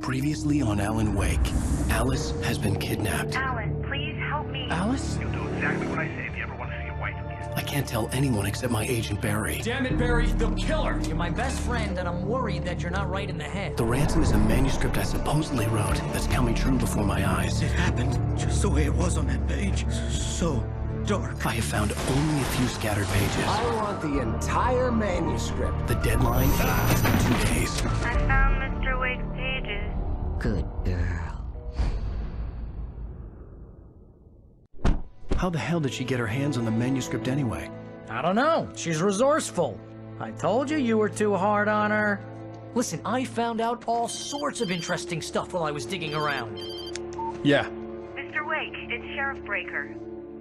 Previously on Alan Wake, Alice has been kidnapped. Alan, please help me. Alice? You'll do exactly what I say if you ever want to see your wife again. I can't tell anyone except my agent Barry. Damn it, Barry, they'll kill her! You're my best friend, and I'm worried that you're not right in the head. The ransom is a manuscript I supposedly wrote that's coming true before my eyes. It happened just the way it was on that page. So dark. I have found only a few scattered pages. I want the entire manuscript. The deadline is in 2 days. I found Mr. Wake's pages. Good girl. How the hell did she get her hands on the manuscript anyway? I don't know. She's resourceful. I told you you were too hard on her. Listen, I found out all sorts of interesting stuff while I was digging around. Yeah. Mr. Wake, it's Sheriff Breaker.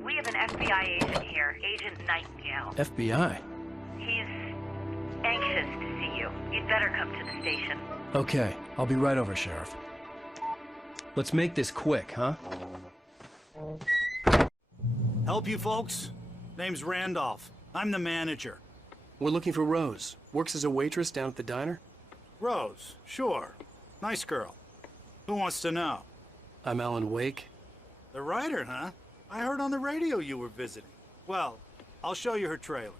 We have an FBI agent here, Agent Nightingale. FBI? He's anxious to see you. You'd better come to the station. Okay, I'll be right over, Sheriff. Let's make this quick, huh? Help you folks? Name's Randolph. I'm the manager. We're looking for Rose. Works as a waitress down at the diner. Rose, sure. Nice girl. Who wants to know? I'm Alan Wake. The writer, huh? I heard on the radio you were visiting. Well, I'll show you her trailer.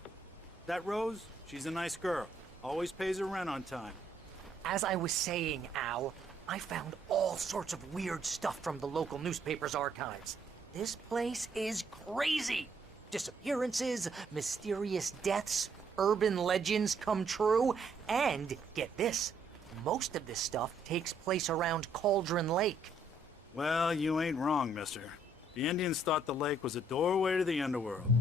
That Rose, she's a nice girl. Always pays her rent on time. As I was saying, Al, I found all sorts of weird stuff from the local newspaper's archives. This place is crazy. Disappearances, mysterious deaths, urban legends come true, and, get this, most of this stuff takes place around Cauldron Lake. Well, you ain't wrong, mister. The Indians thought the lake was a doorway to the underworld.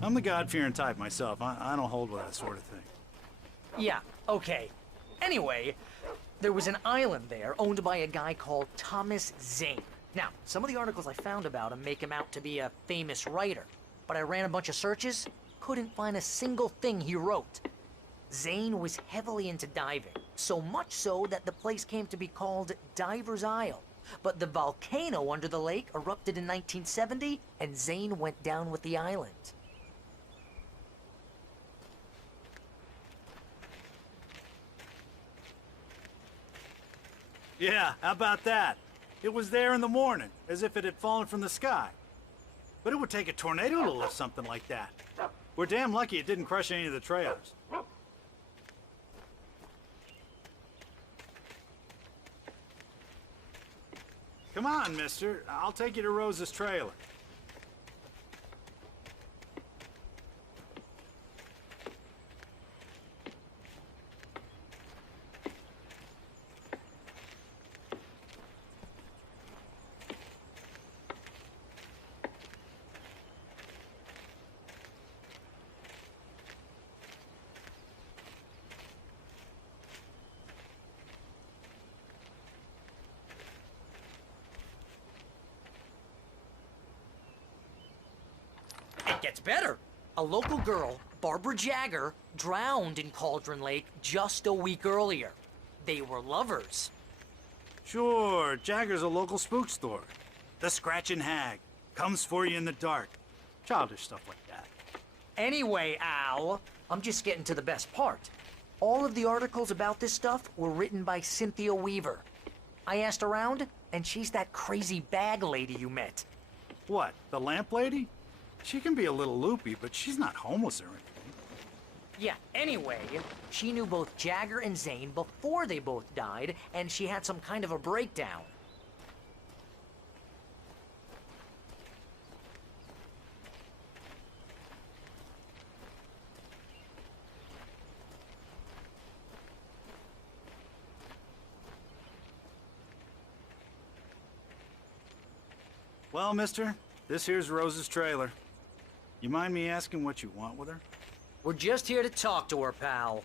I'm the God-fearing type myself. I don't hold with that sort of thing. Yeah, okay. Anyway, there was an island there owned by a guy called Thomas Zane. Now, some of the articles I found about him make him out to be a famous writer, but I ran a bunch of searches, couldn't find a single thing he wrote. Zane was heavily into diving, so much so that the place came to be called Diver's Isle. But the volcano under the lake erupted in 1970, and Zane went down with the island. Yeah, how about that? It was there in the morning, as if it had fallen from the sky. But it would take a tornado to lift something like that. We're damn lucky it didn't crush any of the trailers. Come on, mister. I'll take you to Rose's trailer. It gets better. A local girl, Barbara Jagger, drowned in Cauldron Lake just a week earlier. They were lovers. Sure, Jagger's a local spook store. The Scratching Hag. Comes for you in the dark. Childish stuff like that. Anyway, Al, I'm just getting to the best part. All of the articles about this stuff were written by Cynthia Weaver. I asked around, and she's that crazy bag lady you met. What, the lamp lady? She can be a little loopy, but she's not homeless or anything. Yeah, anyway, she knew both Jagger and Zane before they both died, and she had some kind of a breakdown. Well, mister, this here's Rose's trailer. You mind me asking what you want with her? We're just here to talk to her, pal.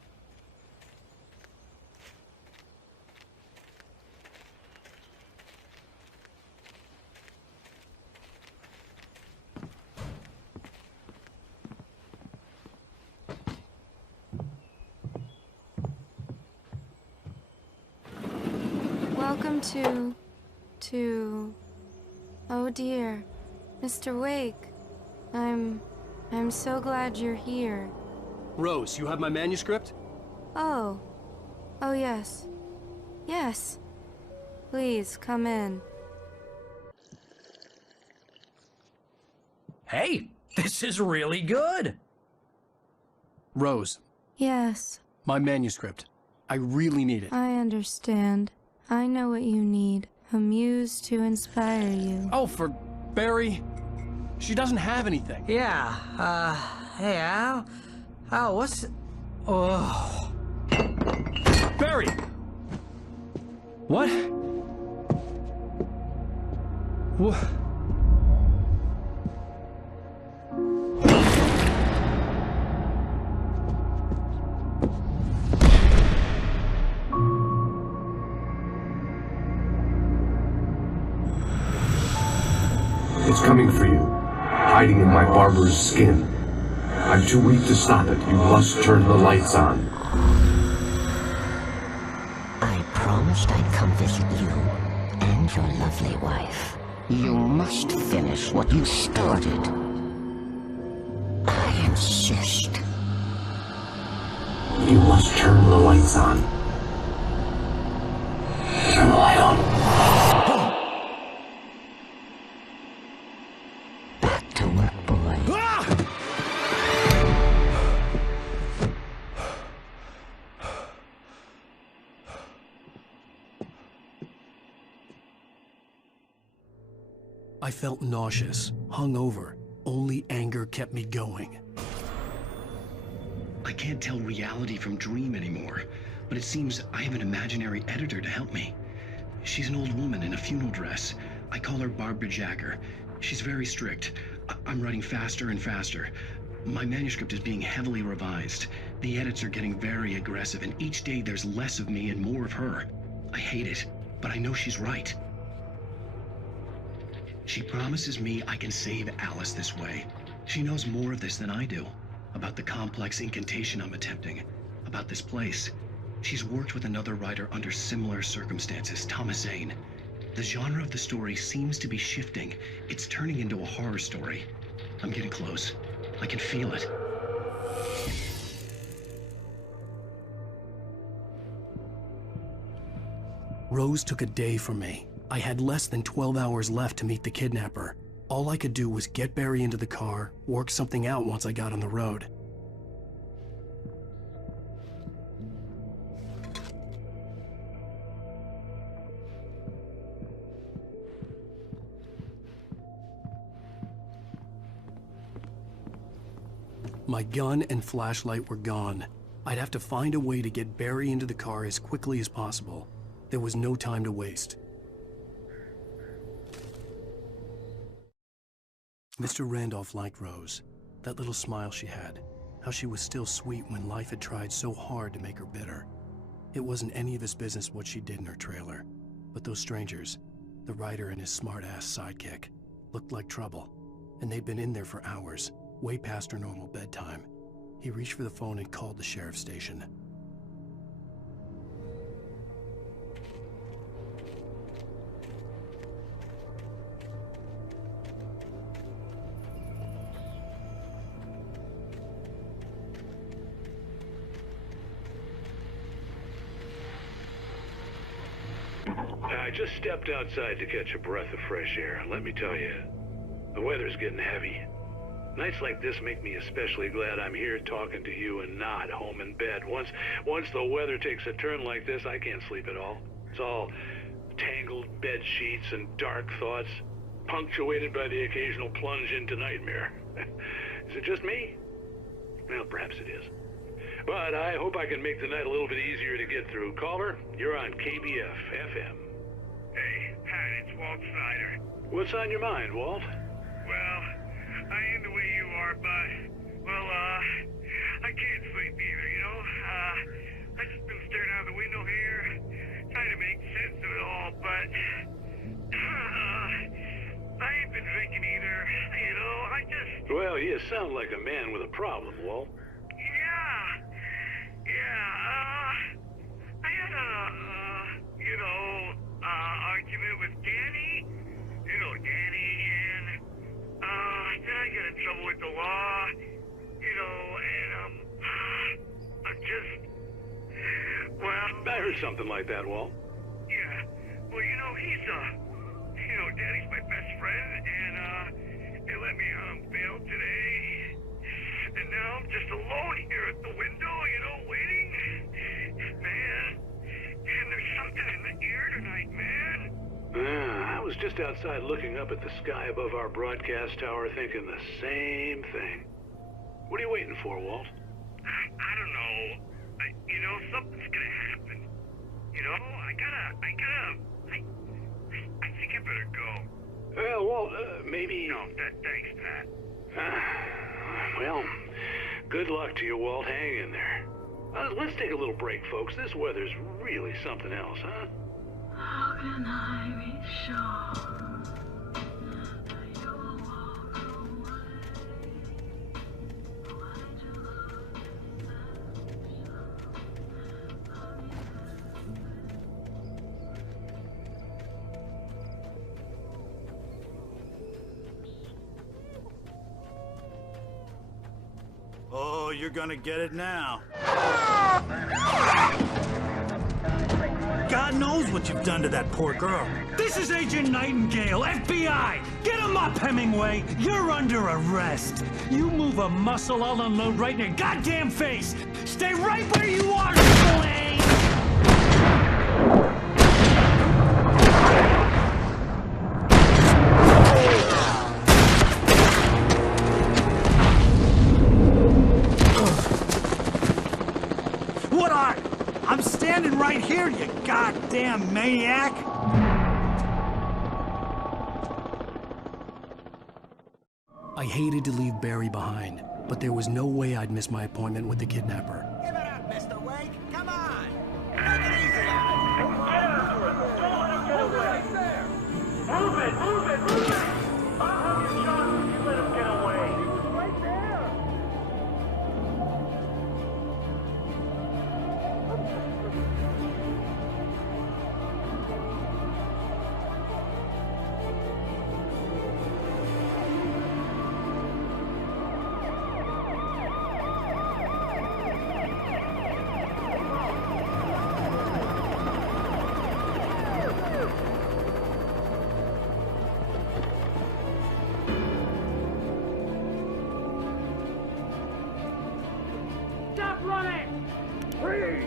Welcome to... Oh dear, Mr. Wake. I'm so glad you're here. Rose, you have my manuscript? Oh. Oh yes. Yes. Please, come in. Hey, this is really good! Rose, Yes, my manuscript. I really need it. I understand. I know what you need. A muse to inspire you. Oh, for Barry? She doesn't have anything. Yeah, hey, Al? Al, what's... Oh... Barry! What? What? It's coming for you, hiding in my barber's skin. I'm too weak to stop it. You must turn the lights on. I promised I'd come visit you and your lovely wife. You must finish what you started. I insist. You must turn the lights on. Turn the light on. Back to work, boy. I felt nauseous, hungover. Only anger kept me going. I can't tell reality from dream anymore, but it seems I have an imaginary editor to help me. She's an old woman in a funeral dress. I call her Barbara Jagger. She's very strict. I'm writing faster and faster. My manuscript is being heavily revised. The edits are getting very aggressive, and each day there's less of me and more of her. I hate it, but I know she's right. She promises me I can save Alice this way. She knows more of this than I do. About the complex incantation I'm attempting. About this place. She's worked with another writer under similar circumstances, Thomas Zane. The genre of the story seems to be shifting. It's turning into a horror story. I'm getting close. I can feel it. Rose took a day from me. I had less than 12 hours left to meet the kidnapper. All I could do was get Barry into the car, work something out once I got on the road. My gun and flashlight were gone. I'd have to find a way to get Barry into the car as quickly as possible. There was no time to waste. Mr. Randolph liked Rose. That little smile she had. How she was still sweet when life had tried so hard to make her bitter. It wasn't any of his business what she did in her trailer. But those strangers, the writer and his smart-ass sidekick, looked like trouble. And they'd been in there for hours, way past her normal bedtime. He reached for the phone and called the sheriff's station. I just stepped outside to catch a breath of fresh air. Let me tell you, the weather's getting heavy. Nights like this make me especially glad I'm here talking to you and not home in bed. Once the weather takes a turn like this, I can't sleep at all. It's all tangled bed sheets and dark thoughts, punctuated by the occasional plunge into nightmare. Is it just me? Well, perhaps it is. But I hope I can make the night a little bit easier to get through. Caller, you're on KBF-FM. Hey, Pat, it's Walt Snyder. What's on your mind, Walt? Well, I am the way you are, but, I can't sleep either, you know? I just been staring out the window here, trying to make sense of it all, but, I ain't been drinking either, you know? Well, you sound like a man with a problem, Walt. I had argument with Danny. You know Danny, and, then I got in trouble with the law, you know, and, I'm just, well... I heard something like that, Walt. Yeah, Well, you know, Daddy's my best friend, and, he let me bail today. And now I'm just alone here at the window, waiting. Man, there's something in the air tonight, man. I was just outside looking up at the sky above our broadcast tower thinking the same thing. What are you waiting for, Walt? I don't know. Something's gonna happen. I think I better go. Well, Walt, maybe... No, thanks, Pat. Well, good luck to you, Walt. Hang in there. Let's take a little break, folks. This weather's really something else, huh? How can I be sure that you'll walk away? Why'd you love Oh, you're gonna get it now. God knows what you've done to that poor girl. This is Agent Nightingale, FBI! Get him up, Hemingway! You're under arrest! You move a muscle, I'll unload right in your goddamn face! Stay right where you are, Zane! What are? I'm standing right here, you goddamn maniac! I hated to leave Barry behind, but there was no way I'd miss my appointment with the kidnapper. Give it up, Mr. Wake! Come on! Take it easy now! Get after it! Don't let him get away! Right there! Move it! Move it! Move it! I'll have you shot if you let him get away! He was right there! Stop running! Freeze!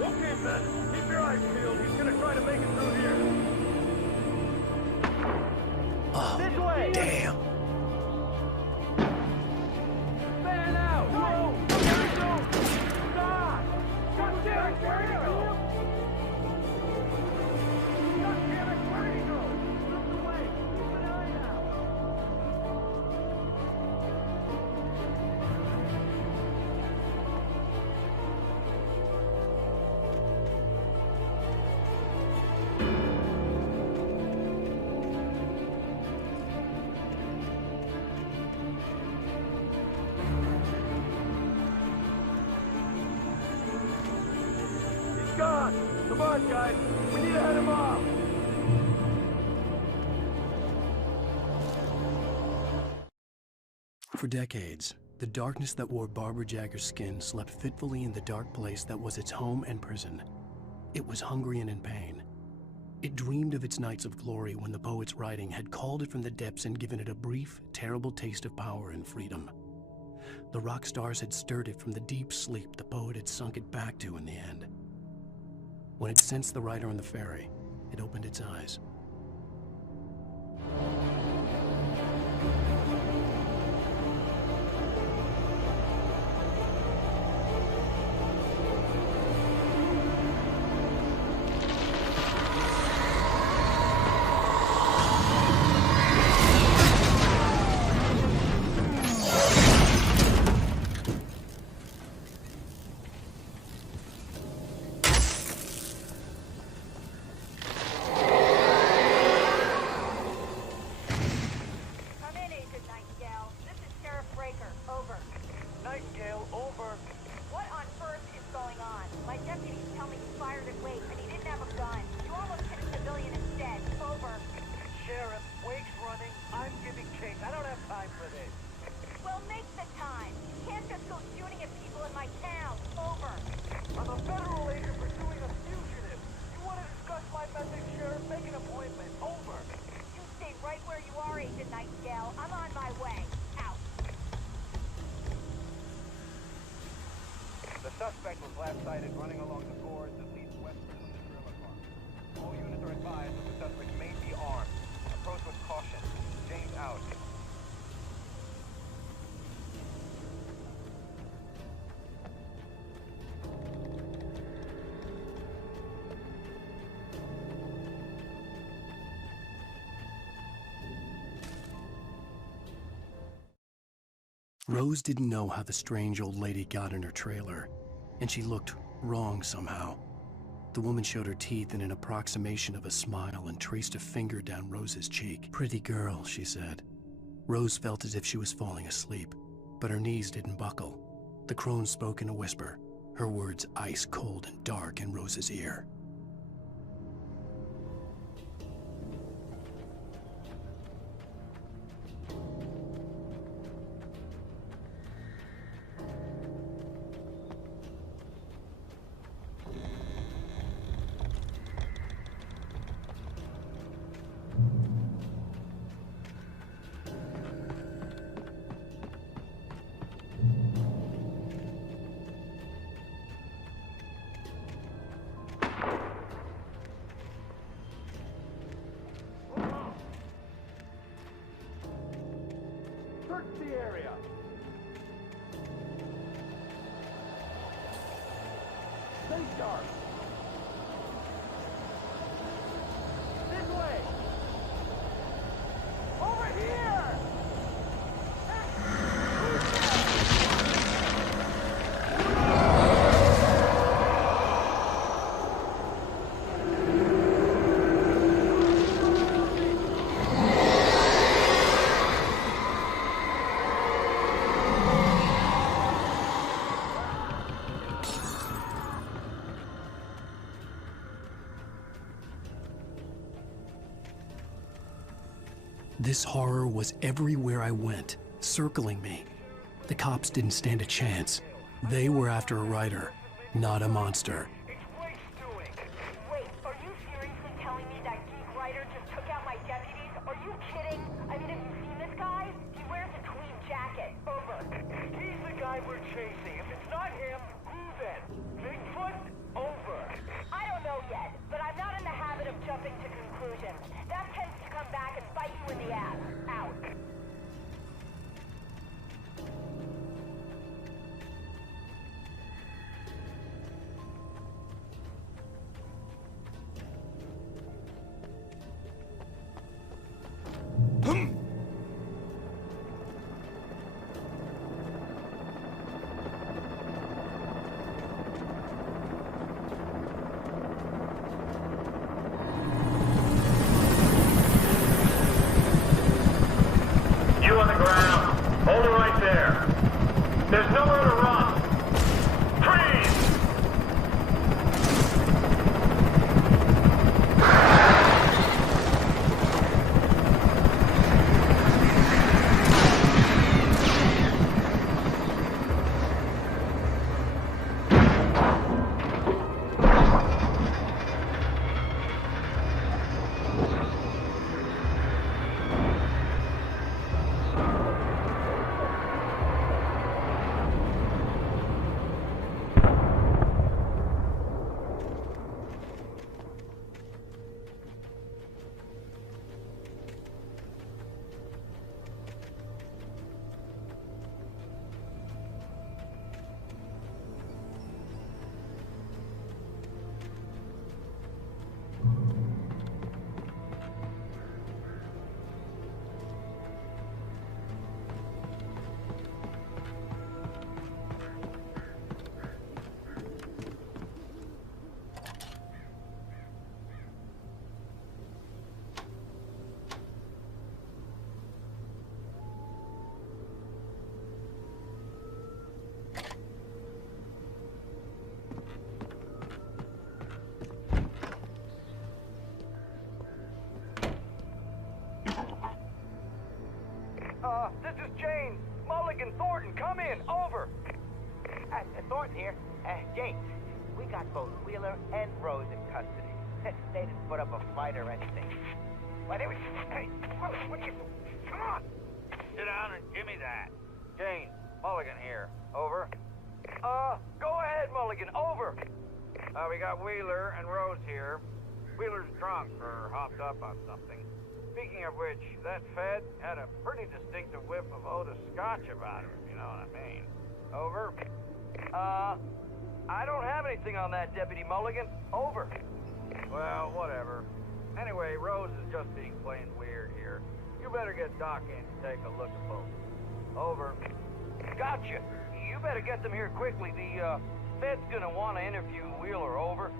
Okay, Ben. Keep your eyes peeled. He's gonna try to make it through here. Oh, This way! damn. Fan out! Whoa! There we go! Stop! God damn it! Where'd he go? God damn it! Where'd he go? Look away! Keep an eye out! He's gone! Come on, guys! We need to head him off! For decades, the darkness that wore Barbara Jagger's skin slept fitfully in the dark place that was its home and prison. It was hungry and in pain. It dreamed of its nights of glory when the poet's writing had called it from the depths and given it a brief, terrible taste of power and freedom. The rock stars had stirred it from the deep sleep the poet had sunk it back to in the end. When it sensed the rider on the ferry, it opened its eyes. Come in, Agent Nightingale. suspect was last sighted running along the gorge that leads westward from the trailer park. All units are advised that the suspect may be armed. Approach with caution. James out. Rose didn't know how the strange old lady got in her trailer, and she looked wrong somehow. The woman showed her teeth in an approximation of a smile and traced a finger down Rose's cheek. "Pretty girl," she said. Rose felt as if she was falling asleep, but her knees didn't buckle. The crone spoke in a whisper, her words ice cold and dark in Rose's ear. Search the area. Stay sharp. This way. Over here. This horror was everywhere I went, circling me. The cops didn't stand a chance. They were after a writer, not a monster. Wait, are you seriously telling me that geek writer just took out my deputies? Are you kidding? I mean, have you seen this guy? He wears a tweed jacket. Over. He's the guy we're chasing. If it's not him, who then? Bigfoot? Over. I don't know yet, but I'm not in the habit of jumping to conclusions. That tends to come back and bite you in the ass. Out. You on the ground. Hold it right there. There's nowhere to run. Freeze! This is Jane. Mulligan, Thornton, come in. Over. Thornton here. Jane, we got both Wheeler and Rose in custody. They didn't put up a fight or anything. Why, they were... Hey, what are you... Come on! Sit down and give me that. Jane, Mulligan here. Over. Go ahead, Mulligan. Mulligan, over! We got Wheeler and Rose here. Wheeler's drunk or hopped up on something. Speaking of which, that Fed had a pretty distinctive whiff of Otis Scotch about her, if you know what I mean. Over. I don't have anything on that, Deputy Mulligan. Over. Well, whatever. Anyway, Rose is just being plain weird here. You better get Doc in to take a look at both. Over. Gotcha. You better get them here quickly. The Fed's gonna want to interview Wheeler. Over.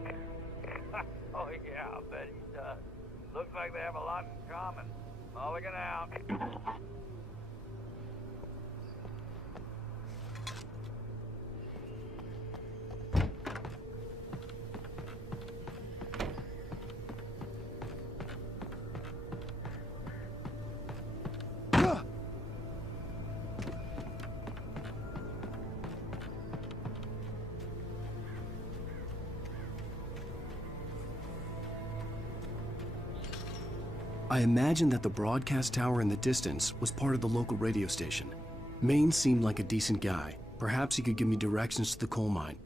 Oh yeah, I'll bet he does. Looks like they have a lot in common. Mulligan out. I imagined that the broadcast tower in the distance was part of the local radio station. Maine seemed like a decent guy. Perhaps he could give me directions to the coal mine.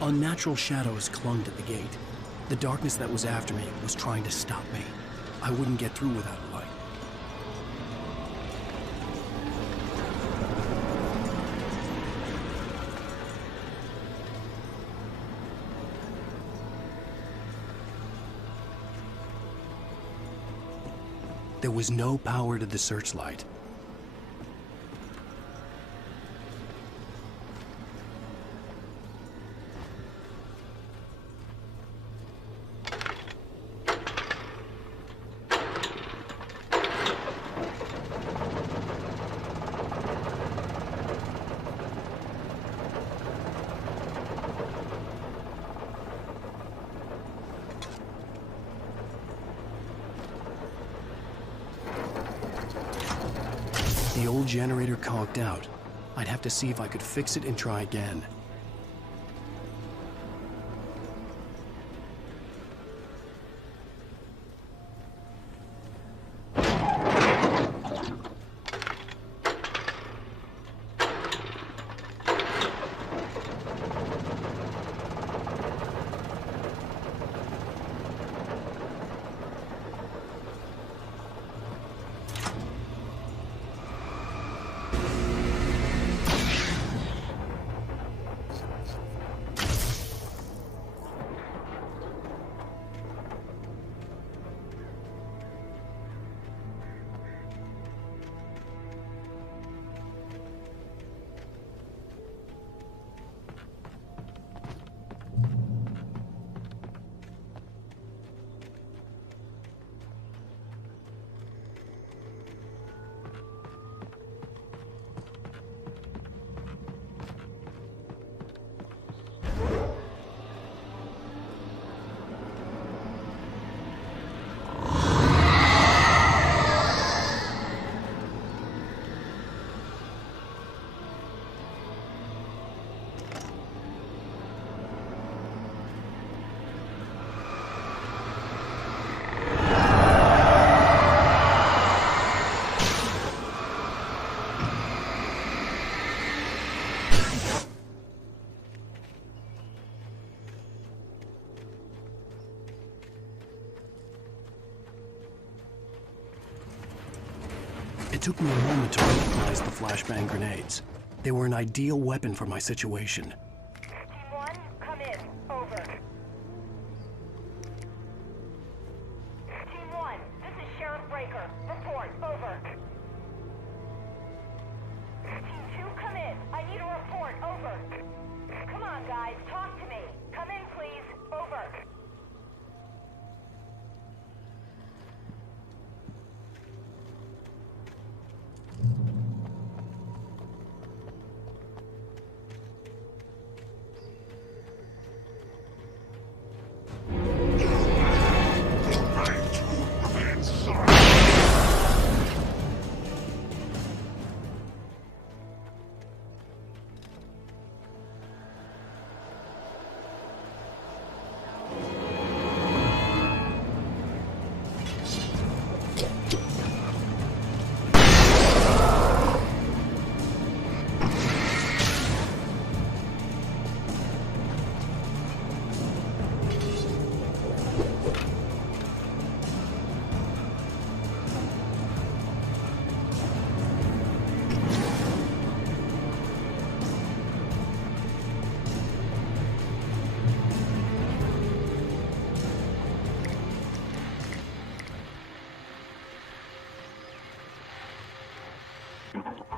Unnatural shadows clung to the gate. The darkness that was after me was trying to stop me. I wouldn't get through without a light. There was no power to the searchlight. The old generator conked out. I'd have to see if I could fix it and try again. It took me a moment to recognize the flashbang grenades. They were an ideal weapon for my situation. Team 1, come in. Over. Team 1, this is Sheriff Breaker. Report. Over. Team 2, come in. I need a report. Over. Come on, guys. Talk to me. Come in, please. Over.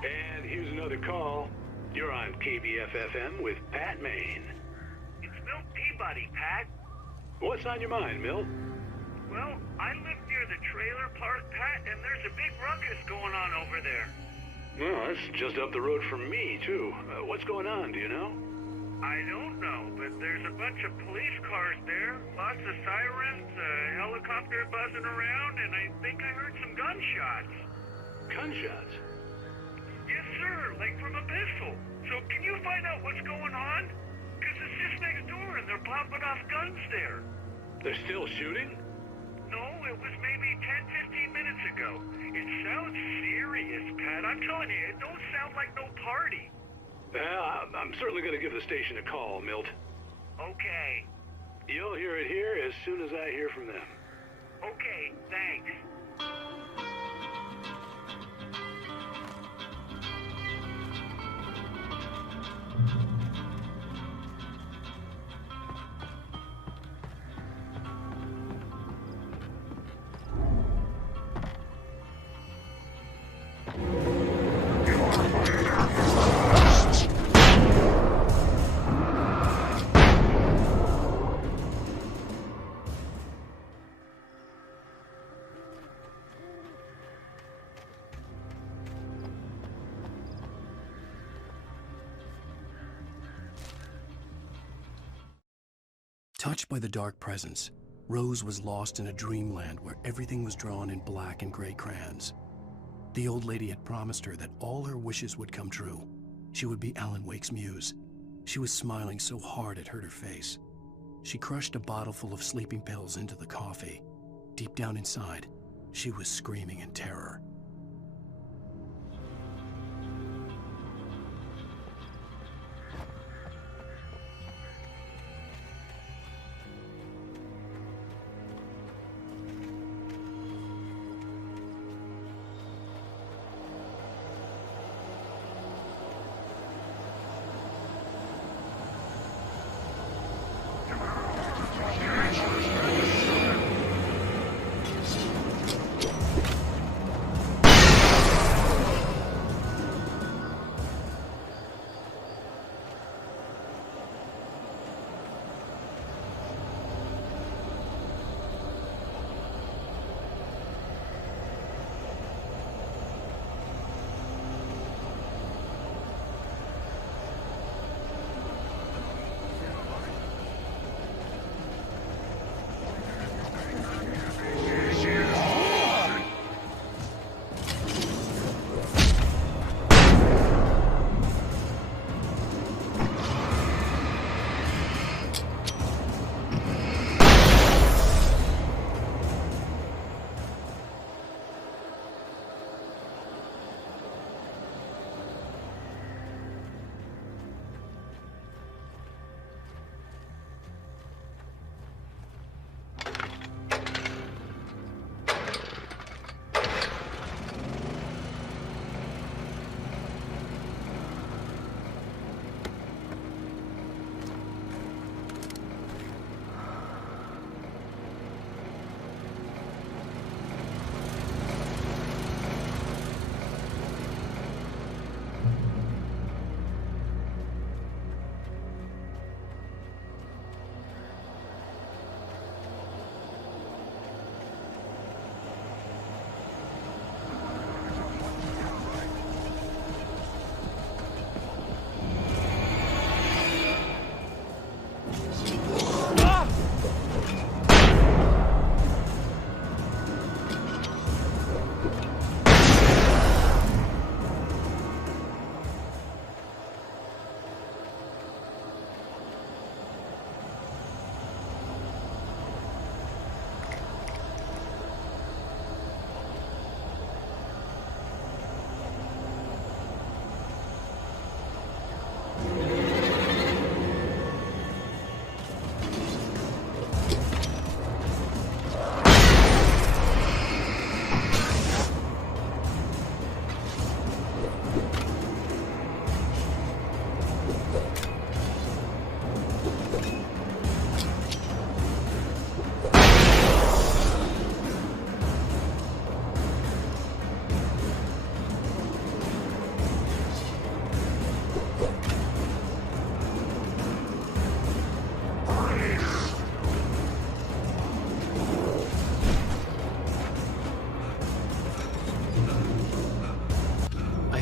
And here's another call. You're on KBF-FM with Pat Maine. It's Milt Peabody, Pat. What's on your mind, Milt? Well, I live near the trailer park, Pat, and there's a big ruckus going on over there. Well, that's just up the road from me, too. What's going on, do you know? I don't know, but there's a bunch of police cars there, lots of sirens, a helicopter buzzing around, and I think I heard some gunshots. Gunshots? Yes, sir, like from a pistol. So can you find out what's going on? Because it's just next door and they're popping off guns there. They're still shooting? No, it was maybe 10, 15 minutes ago. It sounds serious, Pat. I'm telling you, it don't sound like no party. I'm certainly going to give the station a call, Milt. Okay. You'll hear it here as soon as I hear from them. Okay, thanks. Touched by the dark presence, Rose was lost in a dreamland where everything was drawn in black and gray crayons. The old lady had promised her that all her wishes would come true. She would be Alan Wake's muse. She was smiling so hard it hurt her face. She crushed a bottle full of sleeping pills into the coffee. Deep down inside, she was screaming in terror.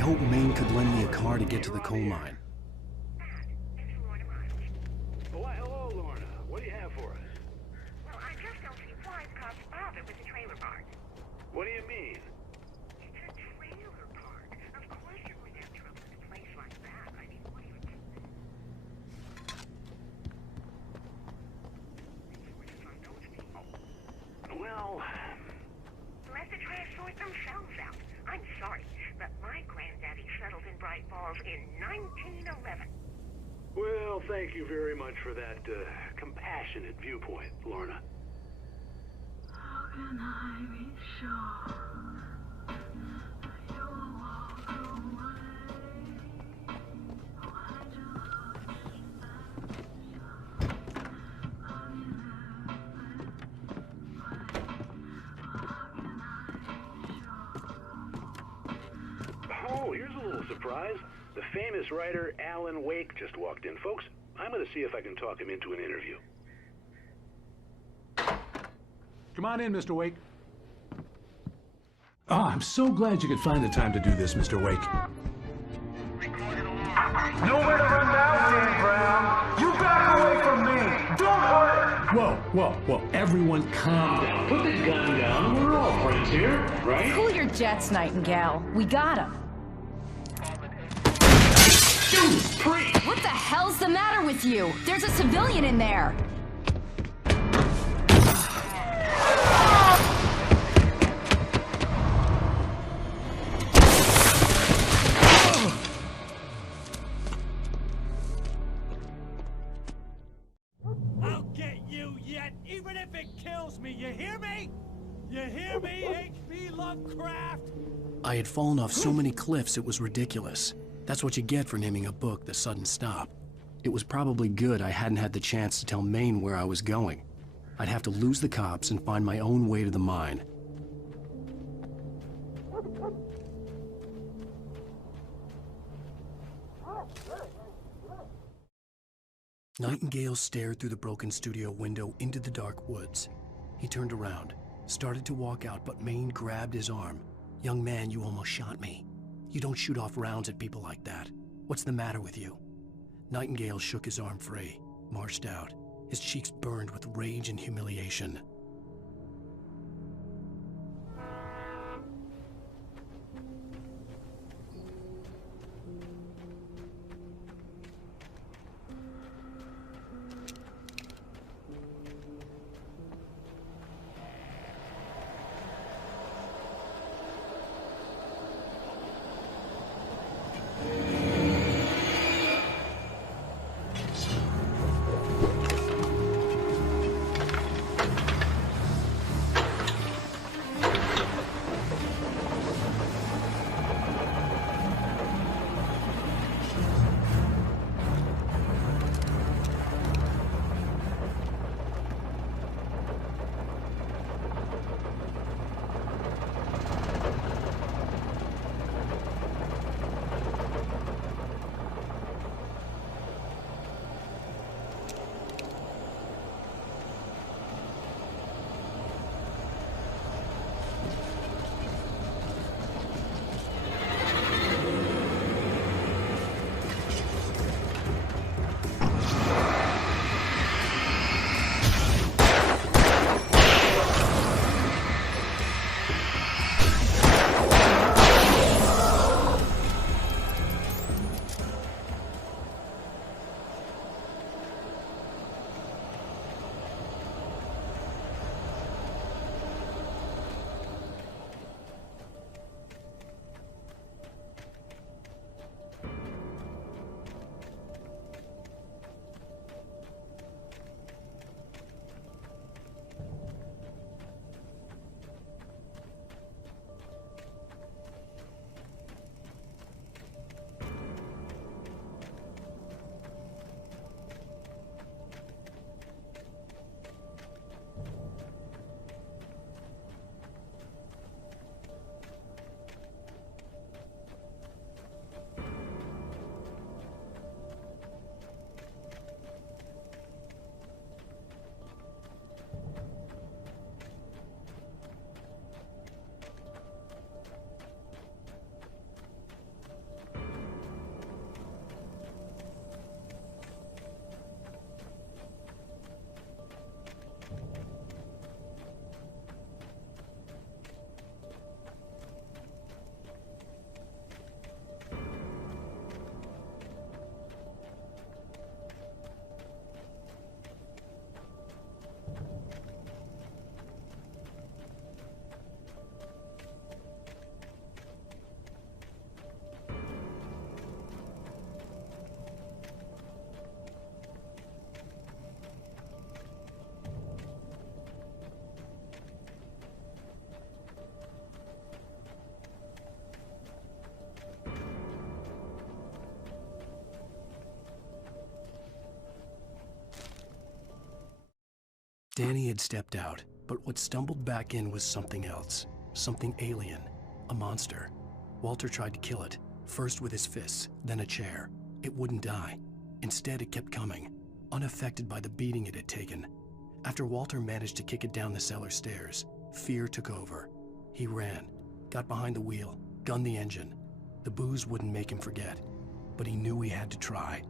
hoped Maine could lend me a car to get to the coal mine. Oh, why, hello, Lorna. What do you have for us? Well, I just don't see why the cops bother with the trailer park. What do you mean? It's a trailer park. Of course you wouldn't have trouble in a place like that. I mean, what do you think? Where to find those people? Well... Let the trash sort themselves out. I'm sorry, but my granddaddy settled in Bright Falls in 1911. Well, thank you very much for that, compassionate viewpoint, Lorna. How can I be sure you will walk away? Why do Oh, here's a little surprise. The famous writer Alan Wake just walked in. Folks, I'm going to see if I can talk him into an interview. Come on in, Mr. Wake. Oh, I'm so glad you could find the time to do this, Mr. Wake. Nowhere to run now, Dan Brown. You back away from me. Don't hurt. Whoa. Everyone calm down. Put the gun down. We're all friends here, right? Cool your jets, Nightingale. We got him. What the hell's the matter with you? There's a civilian in there. I'll get you yet, even if it kills me. You hear me? You hear me, H.P. Lovecraft? I had fallen off so many cliffs it was ridiculous. That's what you get for naming a book The Sudden Stop. It was probably good I hadn't had the chance to tell Maine where I was going. I'd have to lose the cops and find my own way to the mine. Nightingale stared through the broken studio window into the dark woods. He turned around, started to walk out, but Maine grabbed his arm. "Young man, you almost shot me. You don't shoot off rounds at people like that. What's the matter with you?" Nightingale shook his arm free, marched out. His cheeks burned with rage and humiliation. Danny had stepped out, but what stumbled back in was something else. Something alien. A monster. Walter tried to kill it, first with his fists, then a chair. It wouldn't die. Instead, it kept coming, unaffected by the beating it had taken. After Walter managed to kick it down the cellar stairs, fear took over. He ran, got behind the wheel, gunned the engine. The booze wouldn't make him forget, but he knew he had to try.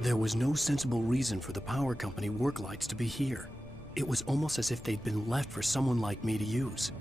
There was no sensible reason for the power company work lights to be here. It was almost as if they'd been left for someone like me to use.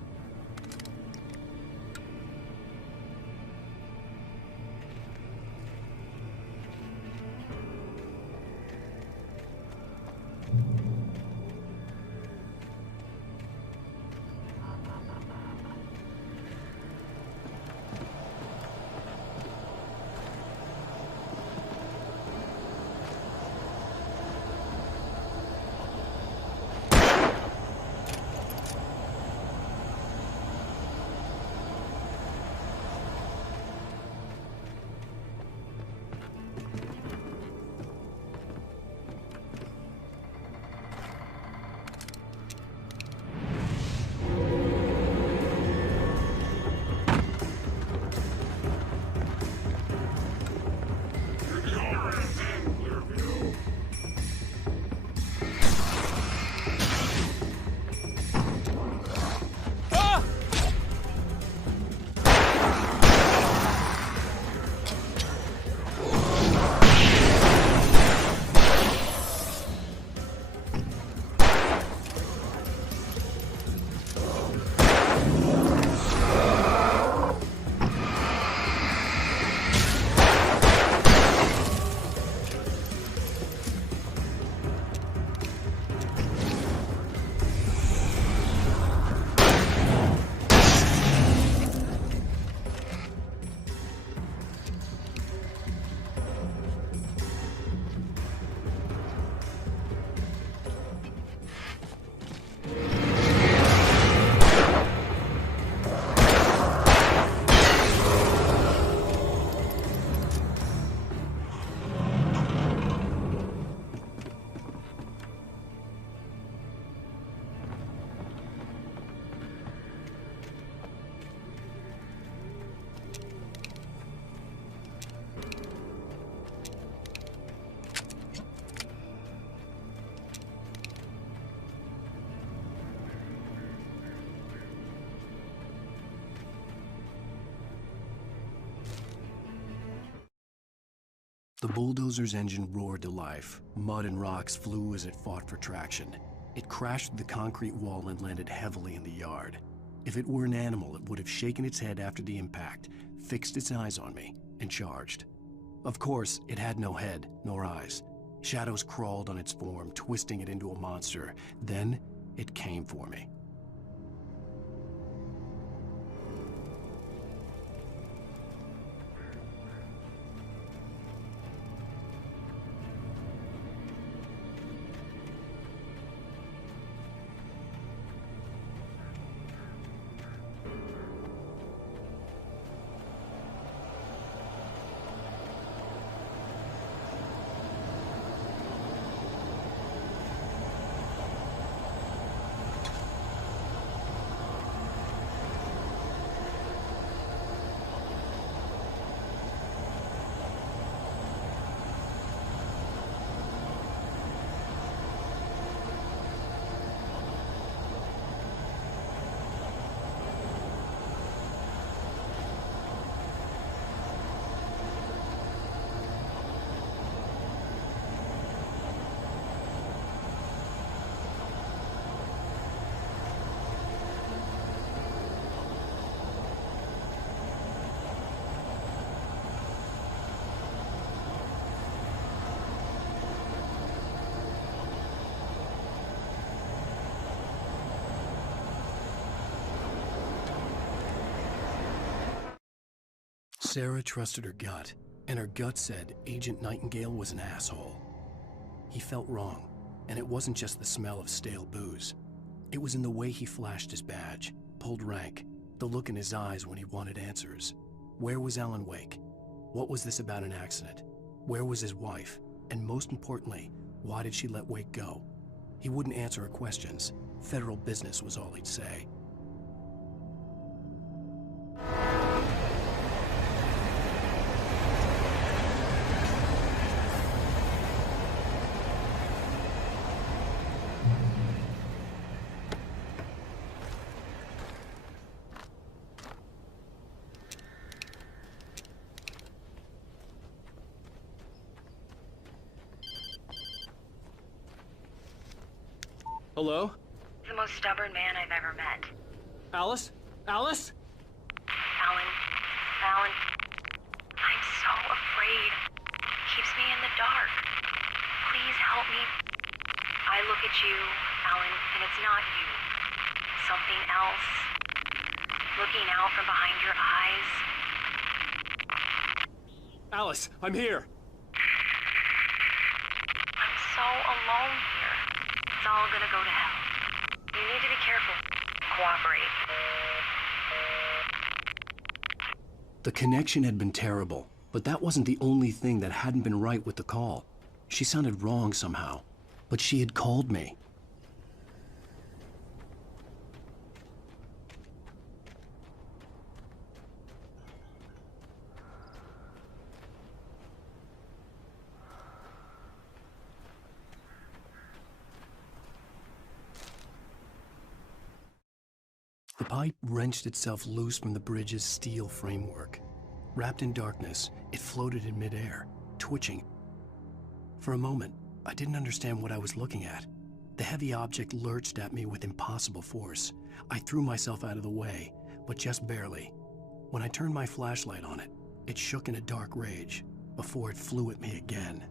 The bulldozer's engine roared to life. Mud and rocks flew as it fought for traction. It crashed through the concrete wall and landed heavily in the yard. If it were an animal, it would have shaken its head after the impact, fixed its eyes on me, and charged. Of course, it had no head, nor eyes. Shadows crawled on its form, twisting it into a monster. Then, it came for me. Sarah trusted her gut, and her gut said Agent Nightingale was an asshole. He felt wrong, and it wasn't just the smell of stale booze. It was in the way he flashed his badge, pulled rank, the look in his eyes when he wanted answers. Where was Alan Wake? What was this about an accident? Where was his wife? And most importantly, why did she let Wake go? He wouldn't answer her questions. Federal business was all he'd say. Hello? The most stubborn man I've ever met. Alice? Alice? Alan. I'm so afraid. Keeps me in the dark. Please help me. I look at you, Alan, and it's not you. Something else. Looking out from behind your eyes. Alice, I'm here. I'm so alone here. It's all gonna go to hell. You need to be careful. Cooperate. The connection had been terrible, but that wasn't the only thing that hadn't been right with the call. She sounded wrong somehow, but she had called me. The pipe wrenched itself loose from the bridge's steel framework. Wrapped in darkness, it floated in midair, twitching. For a moment, I didn't understand what I was looking at. The heavy object lurched at me with impossible force. I threw myself out of the way, but just barely. When I turned my flashlight on it, it shook in a dark rage before it flew at me again.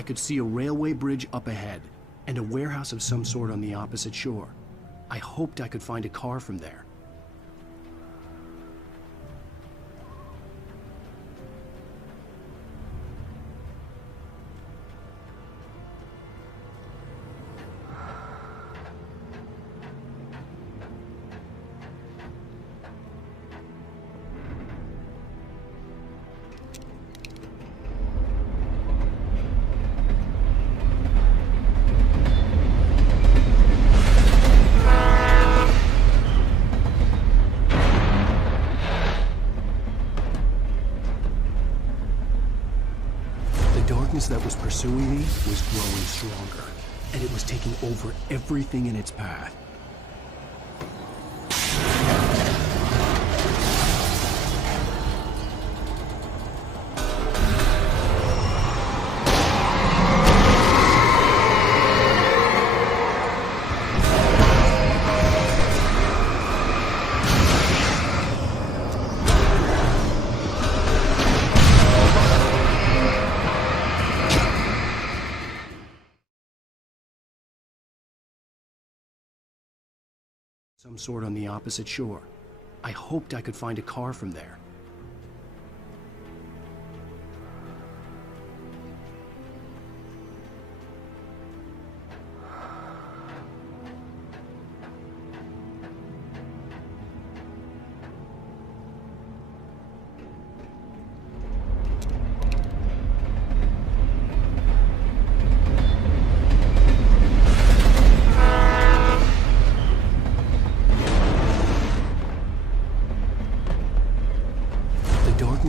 I could see a railway bridge up ahead, and a warehouse of some sort on the opposite shore. I hoped I could find a car from there. That was pursuing me was growing stronger, and it was taking over everything in its path. Some sort on the opposite shore. I hoped I could find a car from there.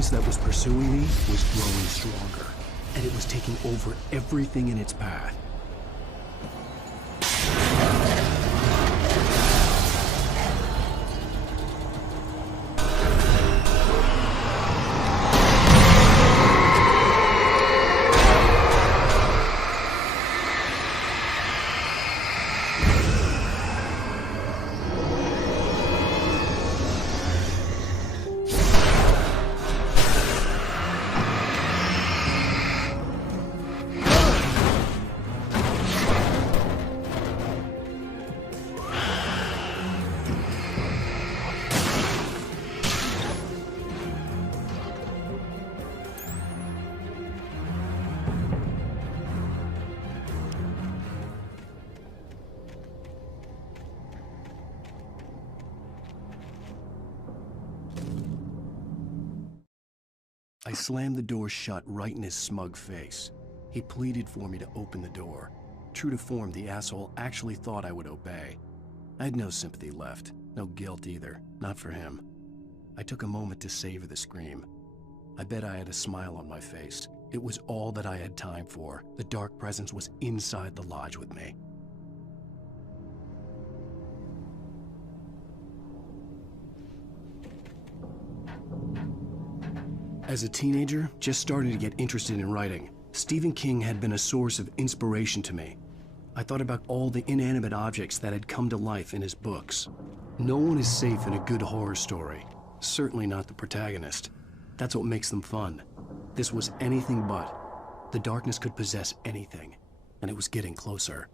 That was pursuing me was growing stronger, and it was taking over everything in its path. I slammed the door shut right in his smug face. He pleaded for me to open the door. True to form, the asshole actually thought I would obey. I had no sympathy left, no guilt either, not for him. I took a moment to savor the scream. I bet I had a smile on my face. It was all that I had time for. The dark presence was inside the lodge with me. As a teenager, just starting to get interested in writing, Stephen King had been a source of inspiration to me. I thought about all the inanimate objects that had come to life in his books. No one is safe in a good horror story. Certainly not the protagonist. That's what makes them fun. This was anything but. The darkness could possess anything, and it was getting closer.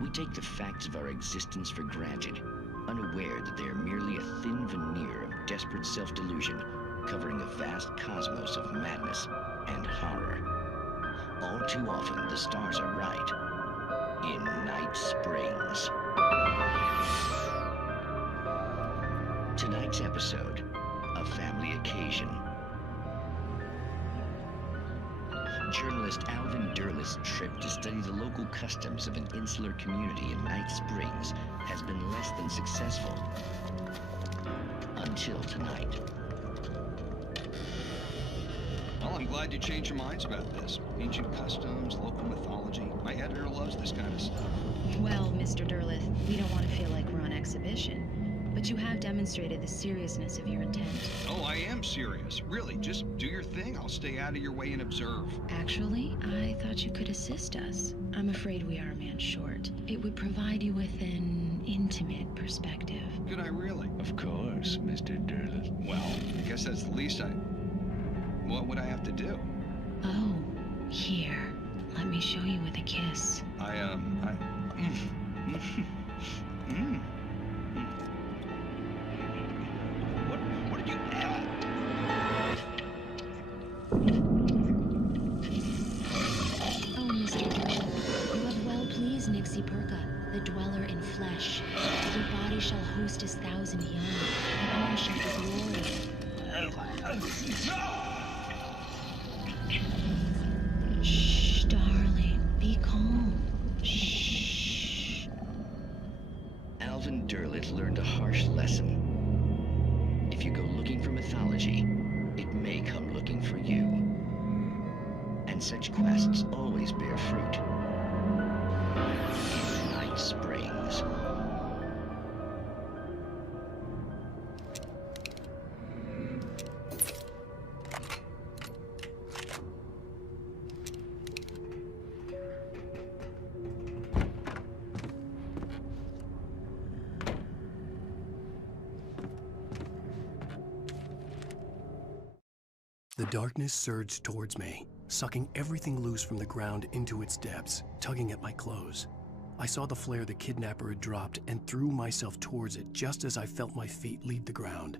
We take the facts of our existence for granted, unaware that they are merely a thin veneer of desperate self-delusion, covering a vast cosmos of madness and horror. All too often, the stars are right. In Night Springs. Tonight's episode, A Family Occasion. Journalist Alvin Derleth's trip to study the local customs of an insular community in Night Springs has been less than successful. Until tonight. Well, I'm glad you changed your minds about this. Ancient customs, local mythology. My editor loves this kind of stuff. Well, Mr. Derleth, we don't want to feel like we're on exhibition. But you have demonstrated the seriousness of your intent. Oh, I am serious. Really, just do your thing. I'll stay out of your way and observe. Actually, I thought you could assist us. I'm afraid we are a man short. It would provide you with an intimate perspective. Could I really? Of course, Mr. Derleth. Well, I guess that's the least I... What would I have to do? Oh, here. Let me show you with a kiss. What did you add? Oh, Mr. Derleth, you have well pleased Nixie Perka, the dweller in flesh. Your body shall host his 1,000 young, and all shall be glory. Shh, darling, be calm. Shh. Alvin Derleth learned a harsh lesson. If you go looking for mythology, it may come looking for you. And such quests always bear fruit. In Night Springs. The darkness surged towards me, sucking everything loose from the ground into its depths, tugging at my clothes. I saw the flare the kidnapper had dropped and threw myself towards it just as I felt my feet leave the ground.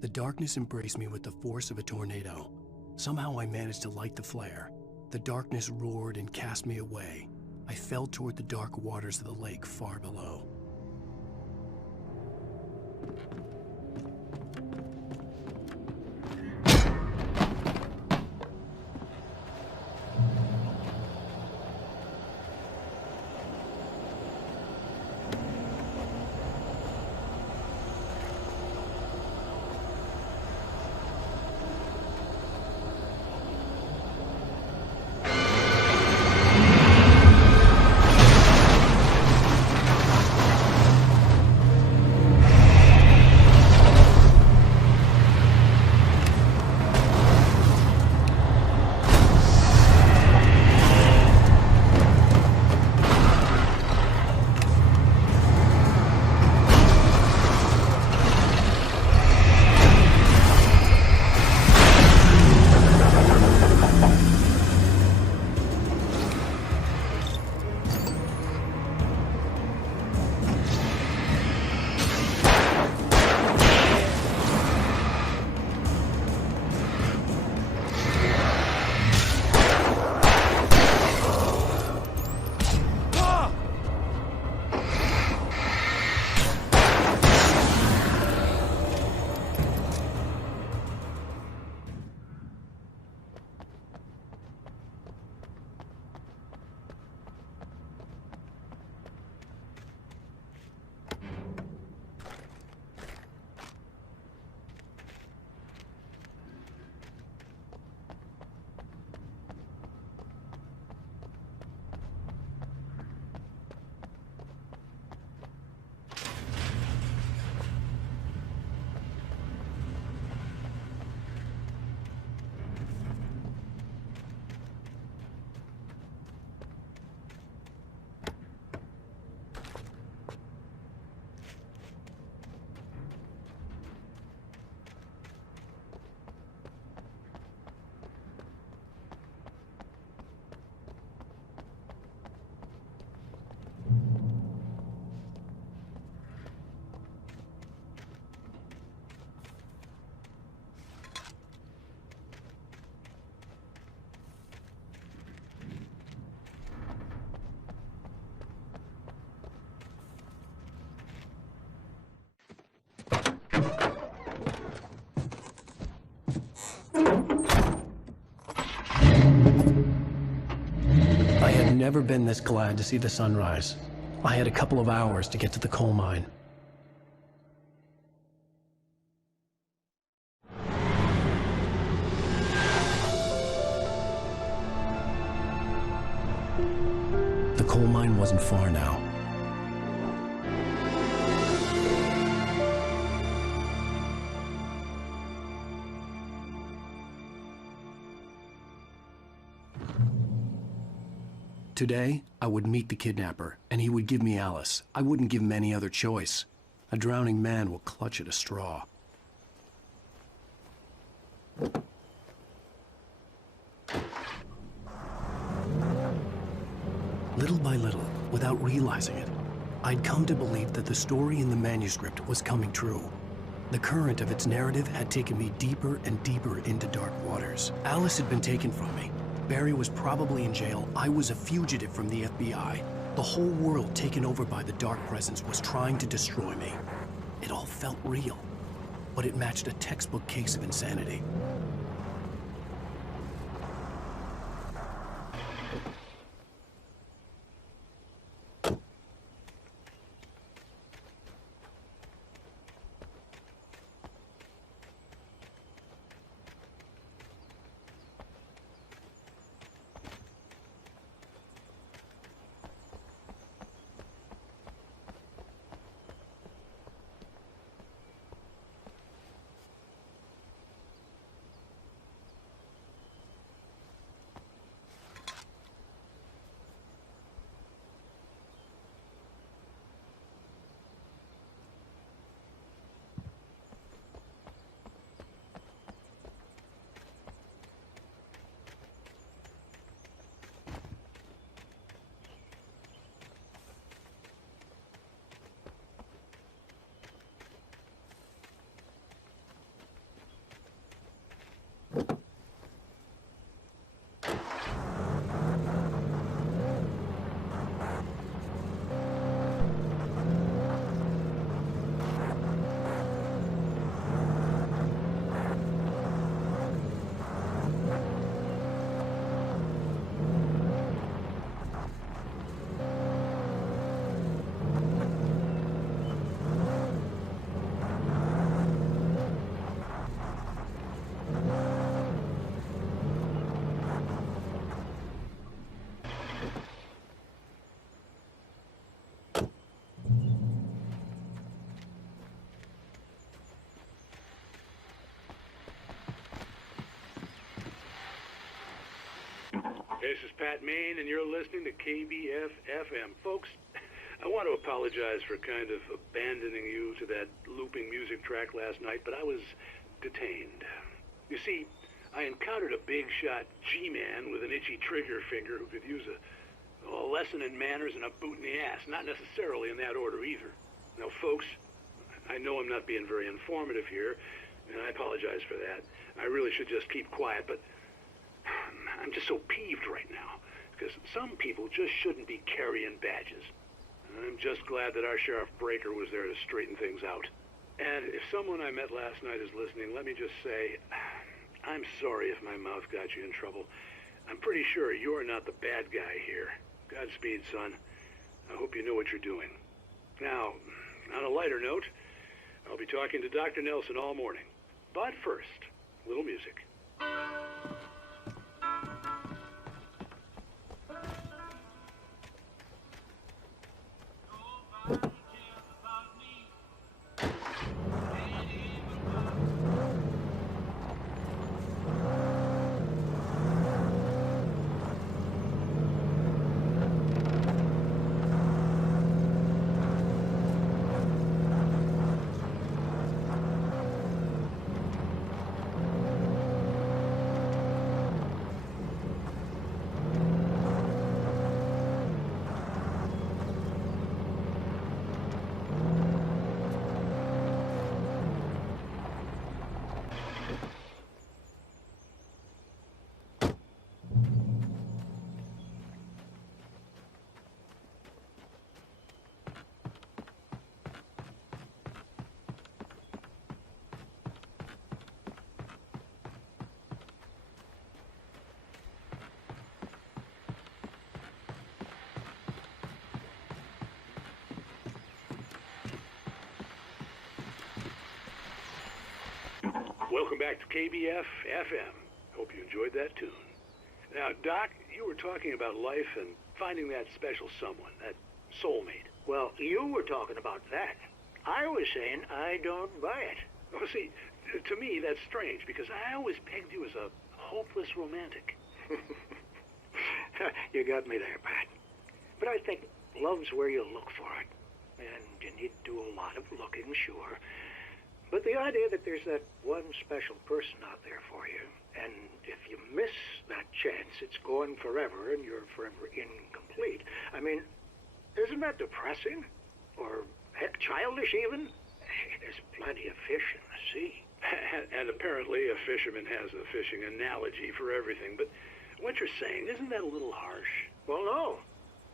The darkness embraced me with the force of a tornado. Somehow I managed to light the flare. The darkness roared and cast me away. I fell toward the dark waters of the lake far below. never been this glad to see the sunrise. I had a couple of hours to get to the coal mine. The coal mine wasn't far now. Today, I would meet the kidnapper, and he would give me Alice. I wouldn't give him any other choice. A drowning man will clutch at a straw. Little by little, without realizing it, I'd come to believe that the story in the manuscript was coming true. The current of its narrative had taken me deeper and deeper into dark waters. Alice had been taken from me. Barry was probably in jail. I was a fugitive from the FBI. The whole world taken over by the dark presence was trying to destroy me. It all felt real, but it matched a textbook case of insanity. This is Pat Maine, and you're listening to KBF-FM. Folks, I want to apologize for kind of abandoning you to that looping music track last night, but I was detained. You see, I encountered a big-shot G-man with an itchy trigger finger who could use a lesson in manners and a boot in the ass. Not necessarily in that order, either. Now, folks, I know I'm not being very informative here, and I apologize for that. I really should just keep quiet, but I'm just so peeved right now, because some people just shouldn't be carrying badges. I'm just glad that our Sheriff Breaker was there to straighten things out. And if someone I met last night is listening, let me just say, I'm sorry if my mouth got you in trouble. I'm pretty sure you're not the bad guy here. Godspeed, son. I hope you know what you're doing. Now, on a lighter note, I'll be talking to Dr. Nelson all morning. But first, a little music. welcome back to KBF-FM. Hope you enjoyed that tune. Now, Doc, you were talking about life and finding that special someone, that soulmate. Well, you were talking about that. I was saying I don't buy it. Oh, see, to me, that's strange, because I always pegged you as a hopeless romantic. You got me there, Pat. But I think love's where you look for it. And you need to do a lot of looking, sure. But the idea that there's that one special person out there for you, and if you miss that chance, it's gone forever, and you're forever incomplete. I mean, isn't that depressing? Or, heck, childish even? There's plenty of fish in the sea. And apparently a fisherman has a fishing analogy for everything, but what you're saying, isn't that a little harsh? Well, no.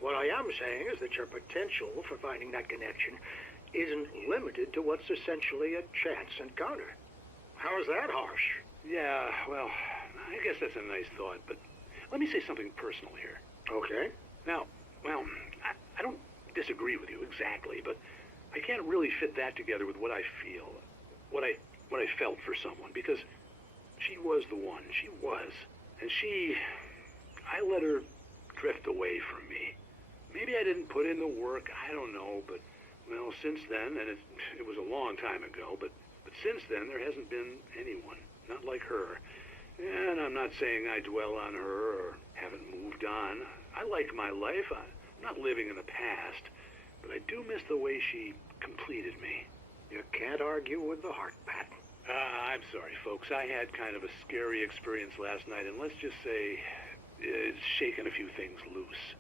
What I am saying is that your potential for finding that connection isn't limited to what's essentially a chance encounter. How is that harsh? Yeah, well, I guess that's a nice thought, but let me say something personal here. Okay. Now, well, I don't disagree with you exactly, but I can't really fit that together with what I feel, what I felt for someone, because she was the one. She was. And I let her drift away from me. Maybe I didn't put in the work, I don't know, but, well, since then, and it was a long time ago, but since then there hasn't been anyone, not like her. And I'm not saying I dwell on her or haven't moved on. I like my life. I'm not living in the past, but I do miss the way she completed me. You can't argue with the heart, Pat. I'm sorry, folks. I had kind of a scary experience last night, and let's just say it's shaken a few things loose.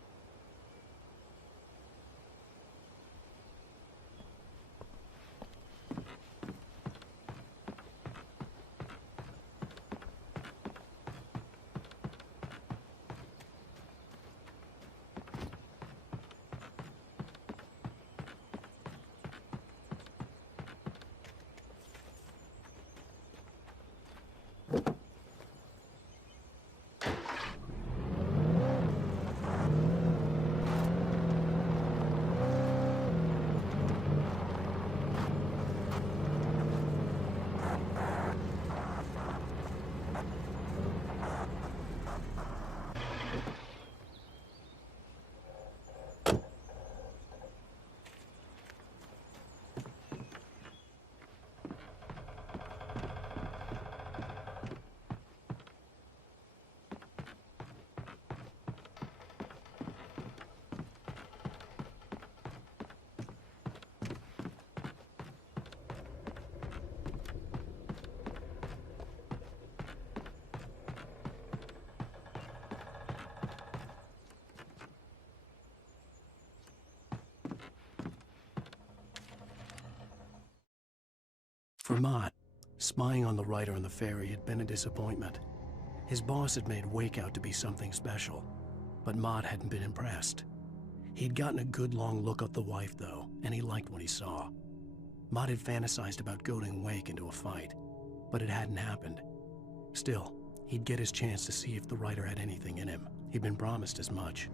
For Mott, spying on the writer on the ferry had been a disappointment. His boss had made Wake out to be something special, but Mott hadn't been impressed. He'd gotten a good long look at the wife, though, and he liked what he saw. Mott had fantasized about goading Wake into a fight, but it hadn't happened. Still, he'd get his chance to see if the writer had anything in him. He'd been promised as much.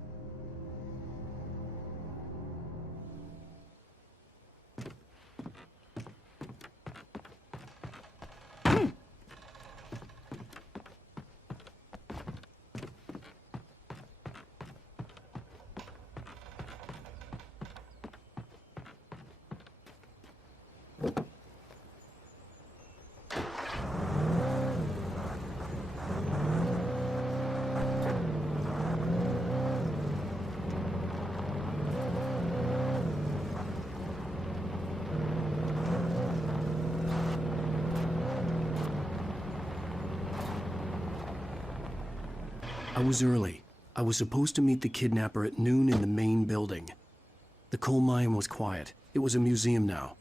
I was early. I was supposed to meet the kidnapper at noon in the main building. The coal mine was quiet. It was a museum now.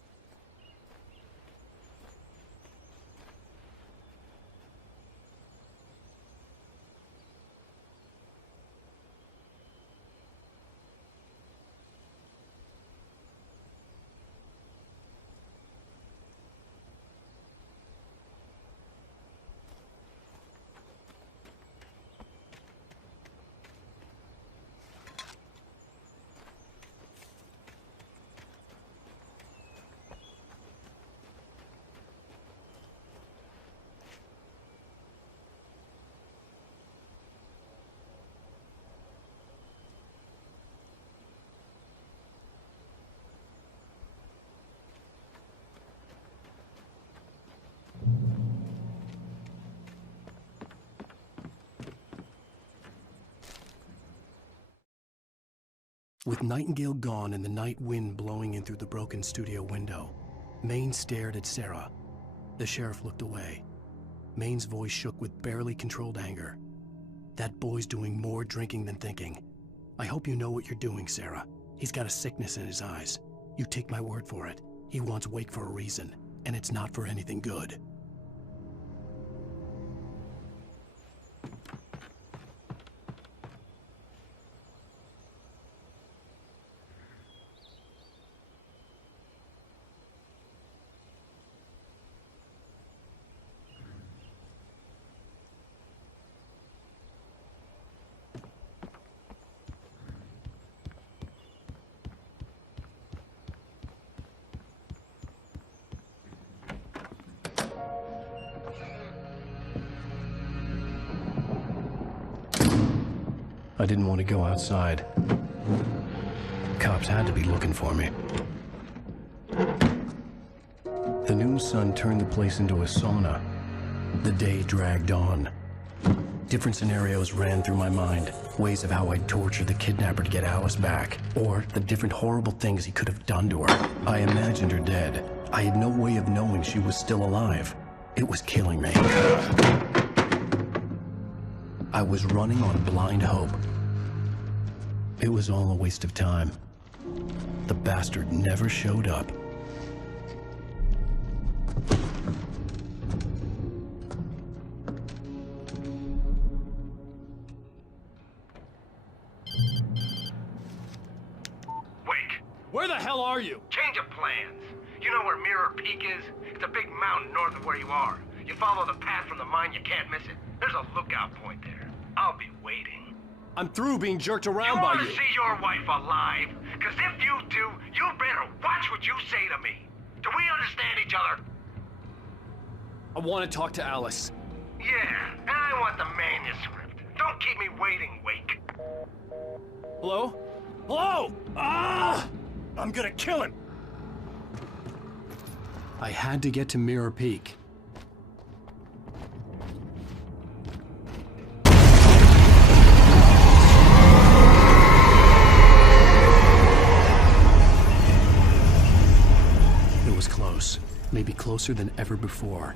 With Nightingale gone and the night wind blowing in through the broken studio window, Maine stared at Sarah. The sheriff looked away. Maine's voice shook with barely controlled anger. That boy's doing more drinking than thinking. I hope you know what you're doing, Sarah. He's got a sickness in his eyes. You take my word for it. He wants Wake for a reason, and it's not for anything good. I didn't want to go outside. Cops had to be looking for me. The noon sun turned the place into a sauna. The day dragged on. Different scenarios ran through my mind. Ways of how I'd torture the kidnapper to get Alice back. Or the different horrible things he could have done to her. I imagined her dead. I had no way of knowing she was still alive. It was killing me. I was running on blind hope. It was all a waste of time. The bastard never showed up. Wake! Where the hell are you? Change of plans. You know where Mirror Peak is? It's a big mountain north of where you are. You follow the path from the mine, you can't miss it. There's a lookout point there. I'll be waiting. I'm through being jerked around by you. You want to see your wife alive? Because if you do, you better watch what you say to me. Do we understand each other? I want to talk to Alice. Yeah, and I want the manuscript. Don't keep me waiting, Wake. Hello? Hello! Ah! I'm gonna kill him! I had to get to Mirror Peak. It was close. Maybe closer than ever before.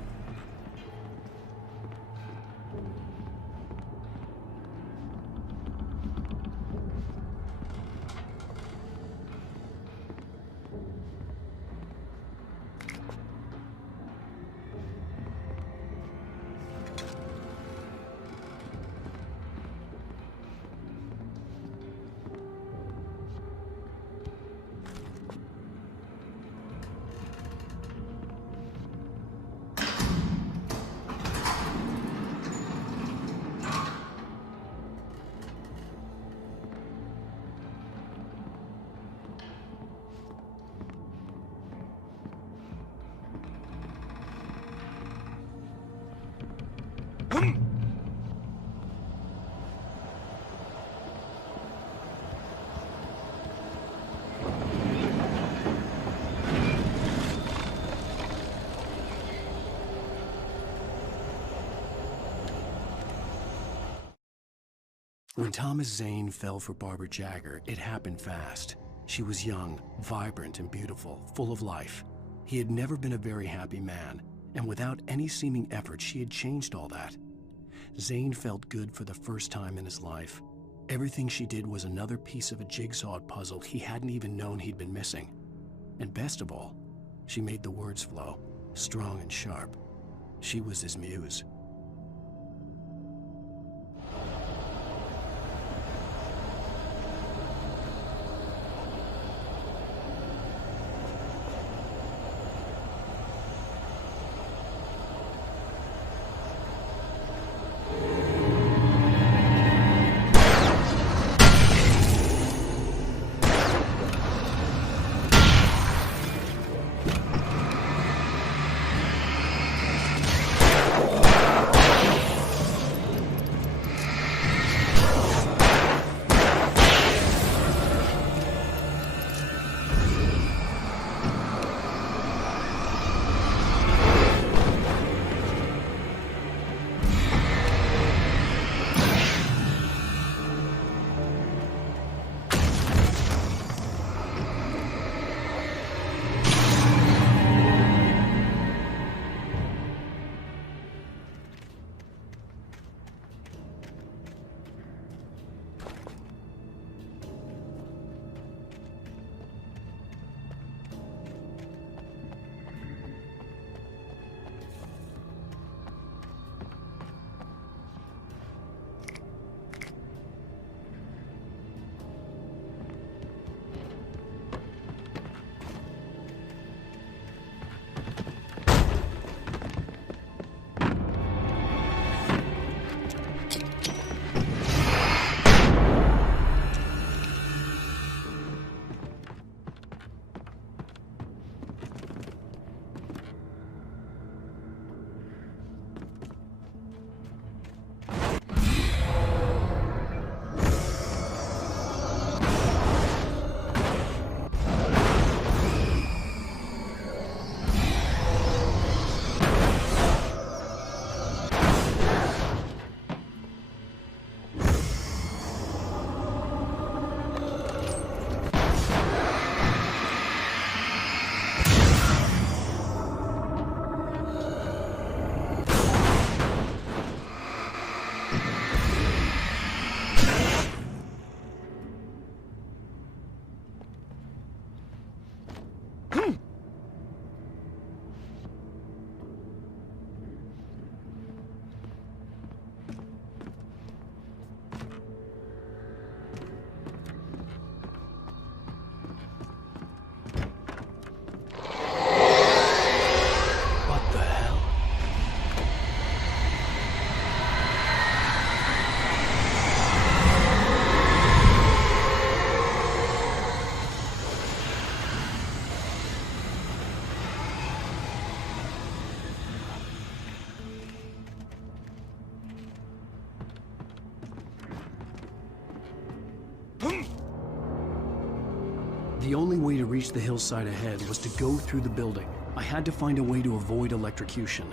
When Thomas Zane fell for Barbara Jagger, it happened fast. She was young, vibrant, and beautiful, full of life. He had never been a very happy man, and without any seeming effort, she had changed all that. Zane felt good for the first time in his life. Everything she did was another piece of a jigsaw puzzle he hadn't even known he'd been missing. And best of all, she made the words flow, strong and sharp. She was his muse. The only way to reach the hillside ahead was to go through the building. I had to find a way to avoid electrocution.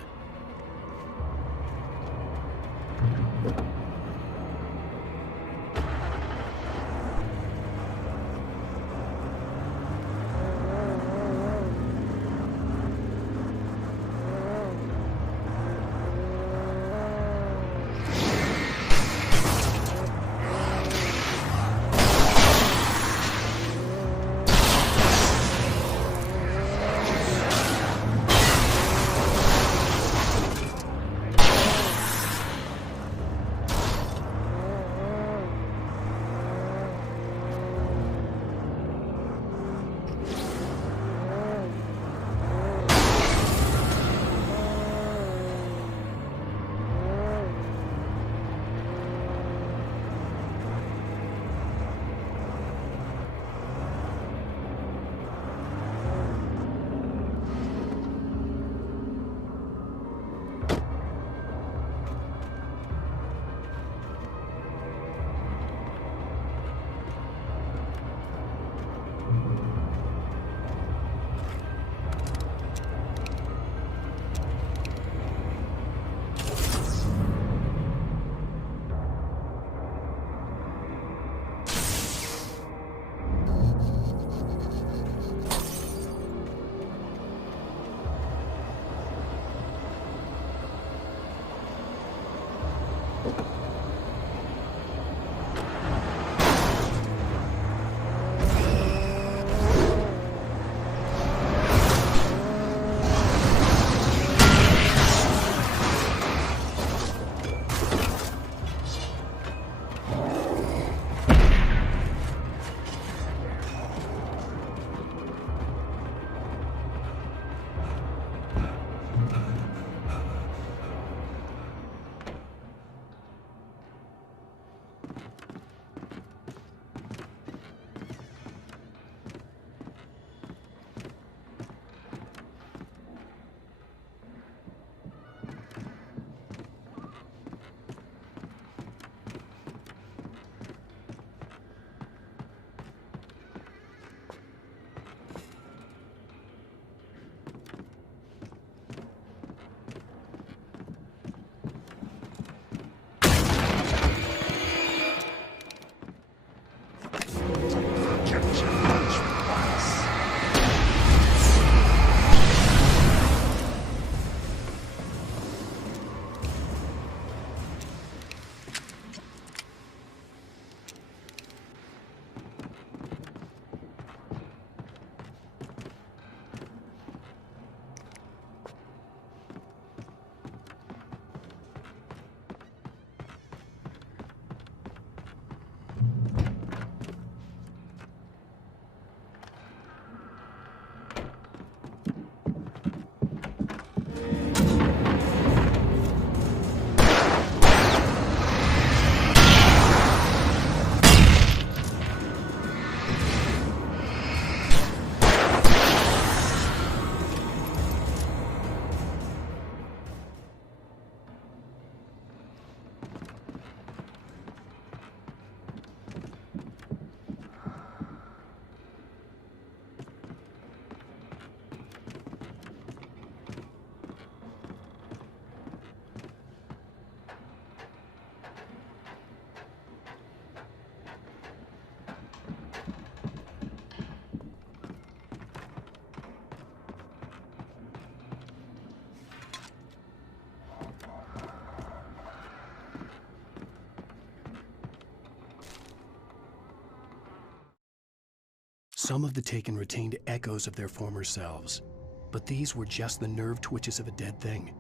Some of the taken retained echoes of their former selves, but these were just the nerve twitches of a dead thing.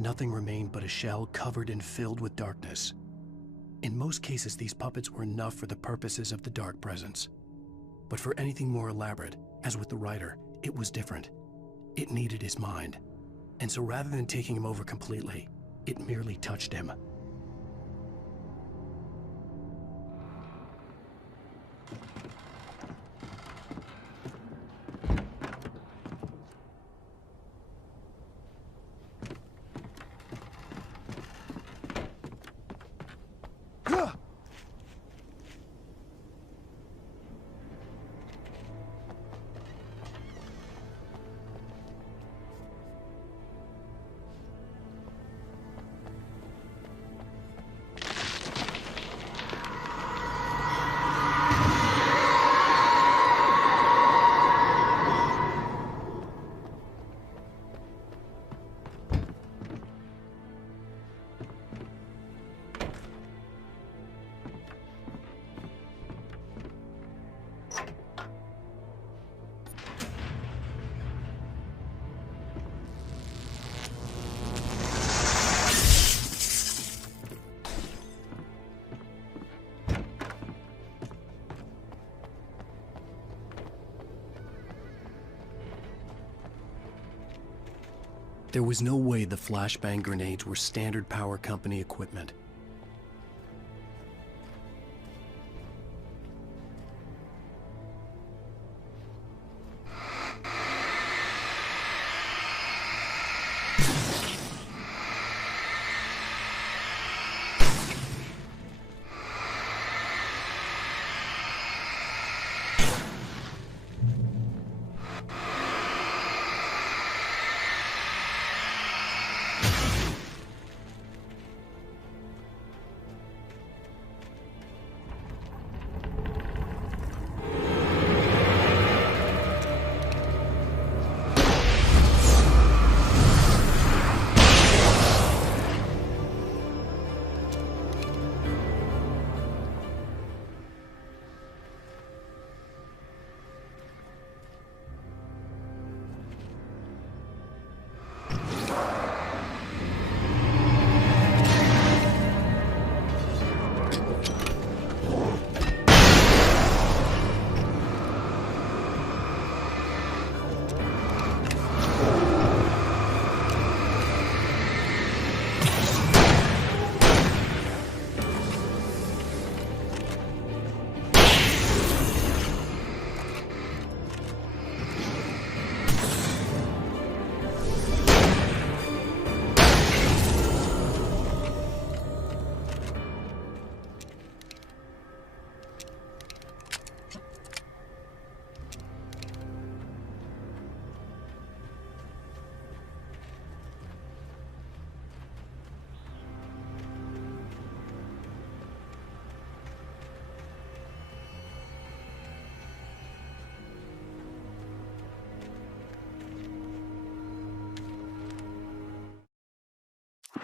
Nothing remained but a shell covered and filled with darkness. In most cases, these puppets were enough for the purposes of the dark presence. But for anything more elaborate, as with the writer, it was different. It needed his mind. And so rather than taking him over completely, it merely touched him. There was no way the flashbang grenades were standard power company equipment.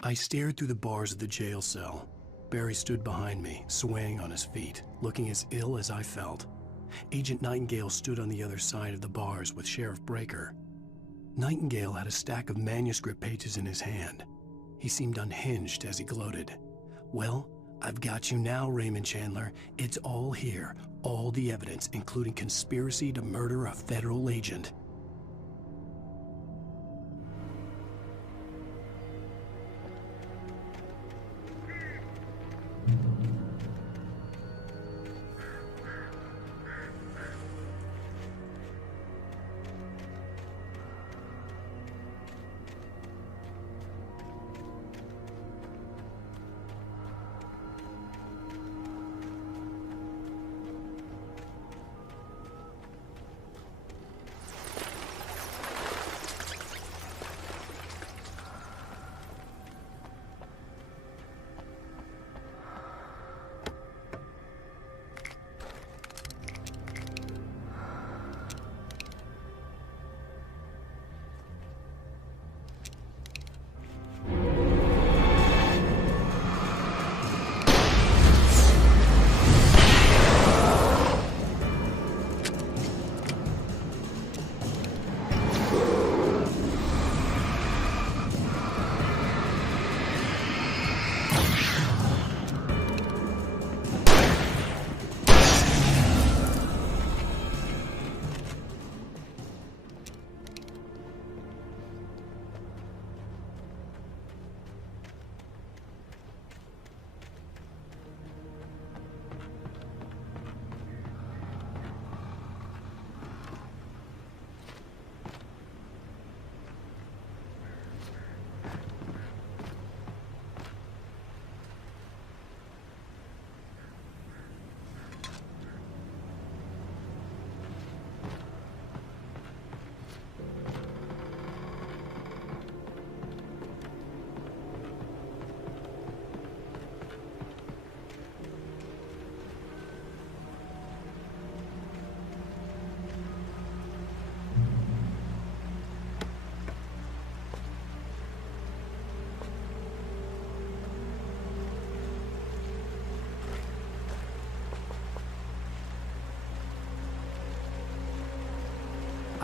I stared through the bars of the jail cell. Barry stood behind me, swaying on his feet, looking as ill as I felt. Agent Nightingale stood on the other side of the bars with Sheriff Breaker. Nightingale had a stack of manuscript pages in his hand. He seemed unhinged as he gloated. "Well, I've got you now, Raymond Chandler. It's all here, all the evidence, including conspiracy to murder a federal agent."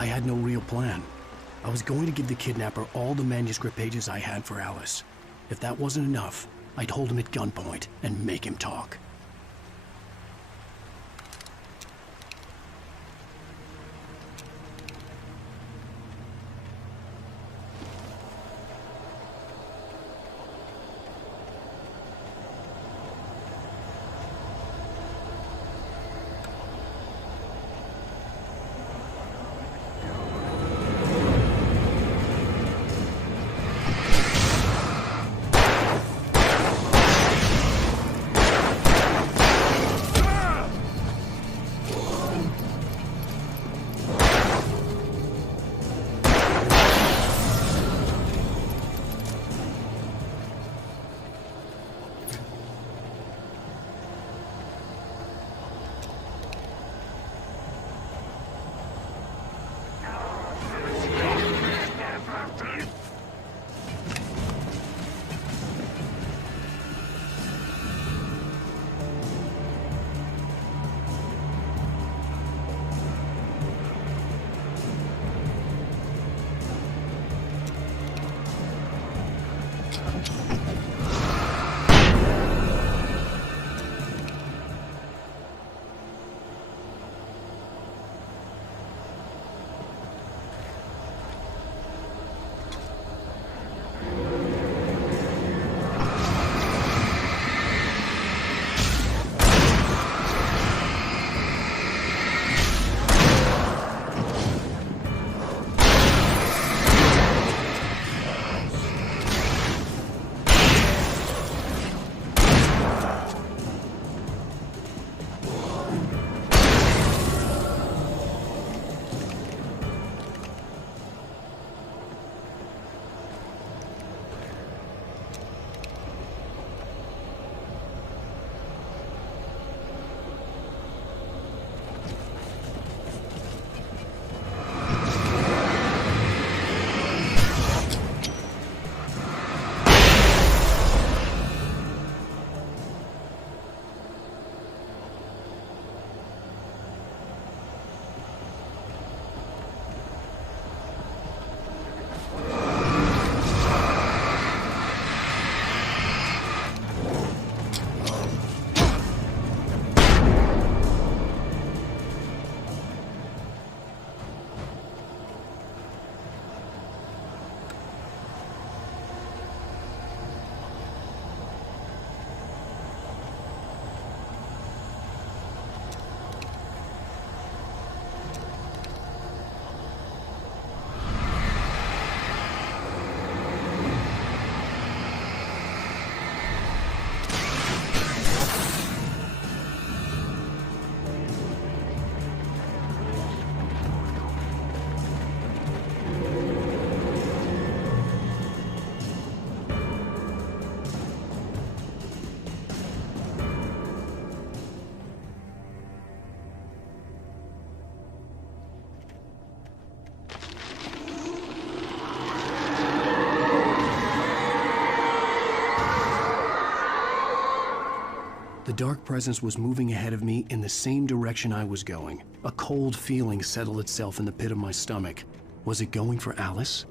I had no real plan. I was going to give the kidnapper all the manuscript pages I had for Alice. If that wasn't enough, I'd hold him at gunpoint and make him talk. The dark presence was moving ahead of me in the same direction I was going. A cold feeling settled itself in the pit of my stomach. Was it going for Alice?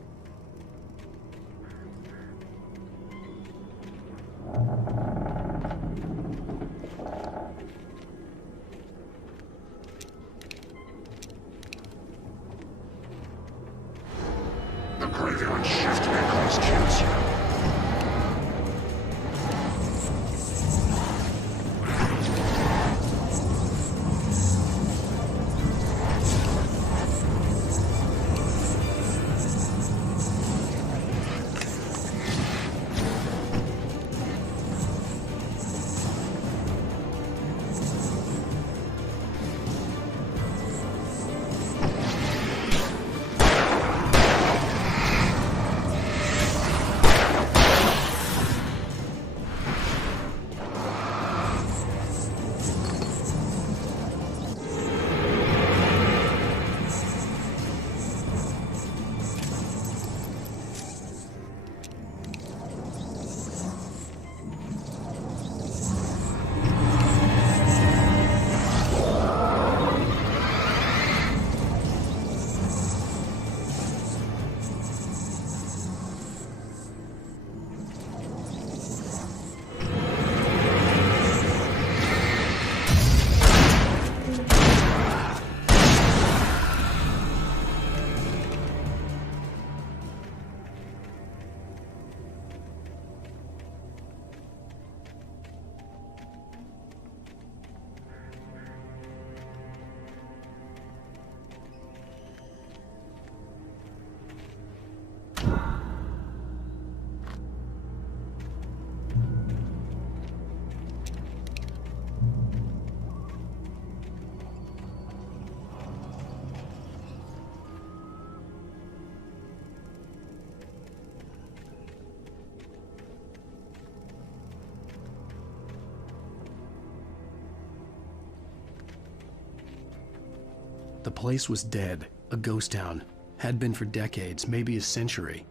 The graveyard shift may cause cancer. The place was dead, a ghost town. Had been for decades, maybe a century.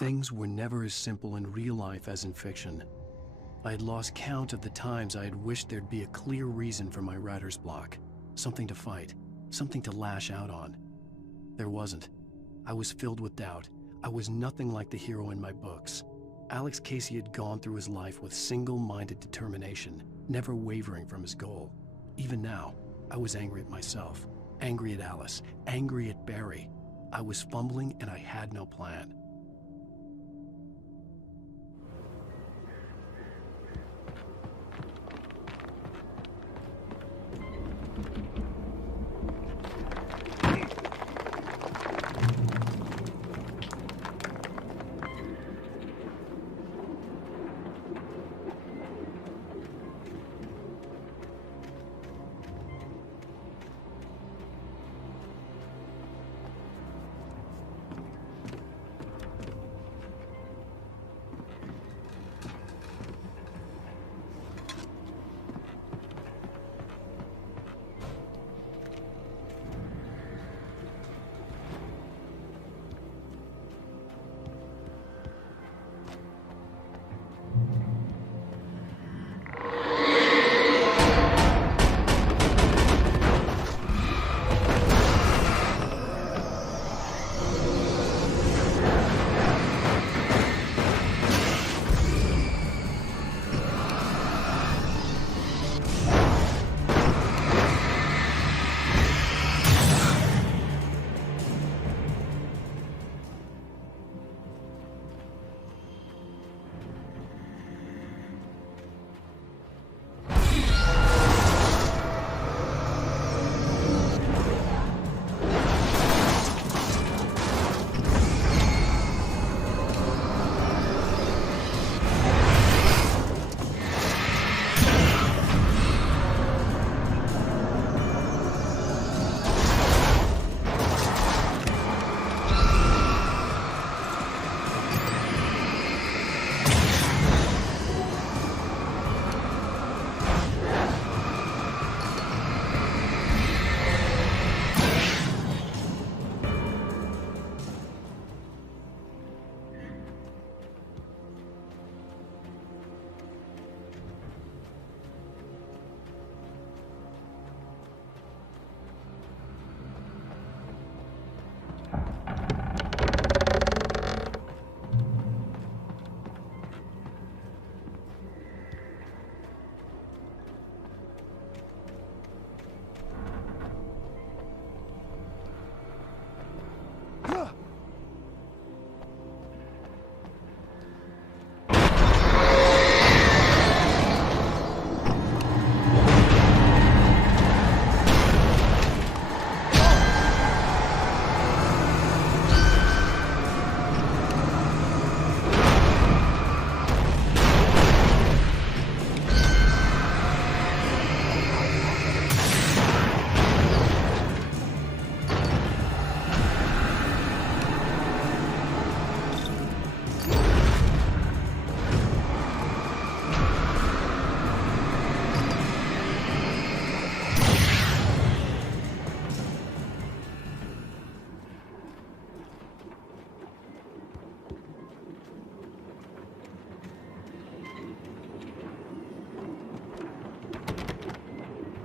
Things were never as simple in real life as in fiction. I had lost count of the times I had wished there'd be a clear reason for my writer's block. Something to fight, something to lash out on. There wasn't. I was filled with doubt. I was nothing like the hero in my books. Alex Casey had gone through his life with single-minded determination, never wavering from his goal. Even now, I was angry at myself, angry at Alice, angry at Barry. I was fumbling and I had no plan.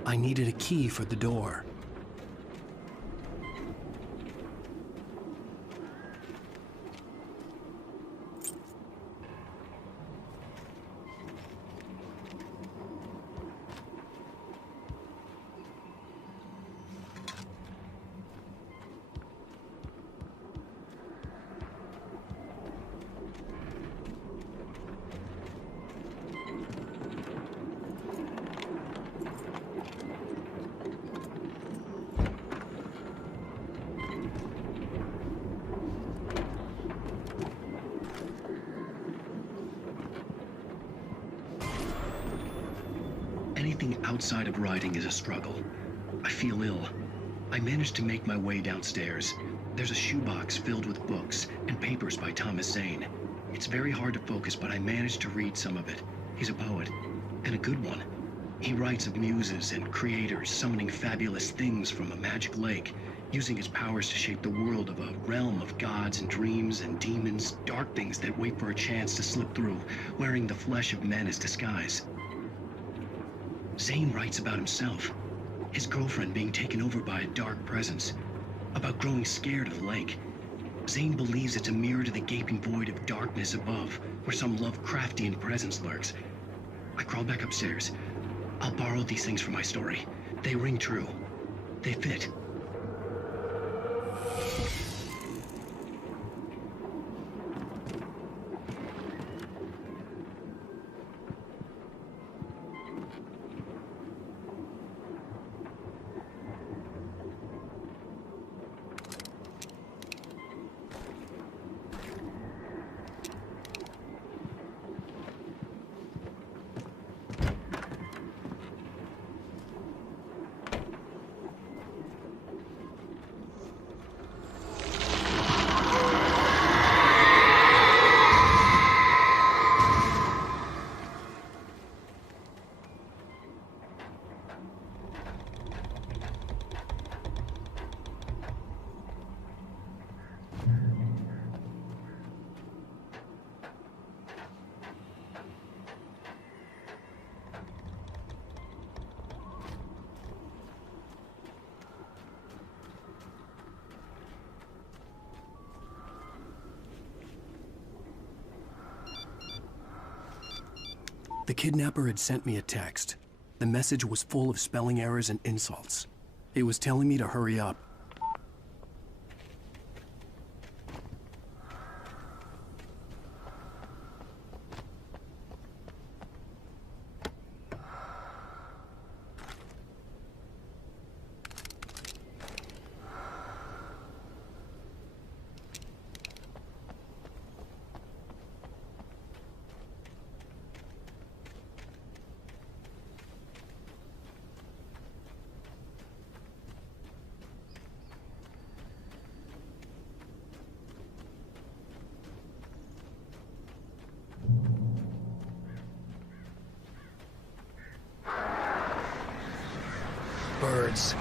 I needed a key for the door. outside of writing is a struggle. I feel ill. I managed to make my way downstairs. There's a shoebox filled with books and papers by Thomas Zane. It's very hard to focus, but I managed to read some of it. He's a poet, and a good one. He writes of muses and creators summoning fabulous things from a magic lake, using his powers to shape the world of a realm of gods and dreams and demons, dark things that wait for a chance to slip through, wearing the flesh of men as disguise. Zane writes about himself, his girlfriend being taken over by a dark presence, about growing scared of the lake. Zane believes it's a mirror to the gaping void of darkness above, where some Lovecraftian presence lurks. I crawl back upstairs. I'll borrow these things for my story. They ring true. They fit. The kidnapper had sent me a text. The message was full of spelling errors and insults. It was telling me to hurry up. Birds.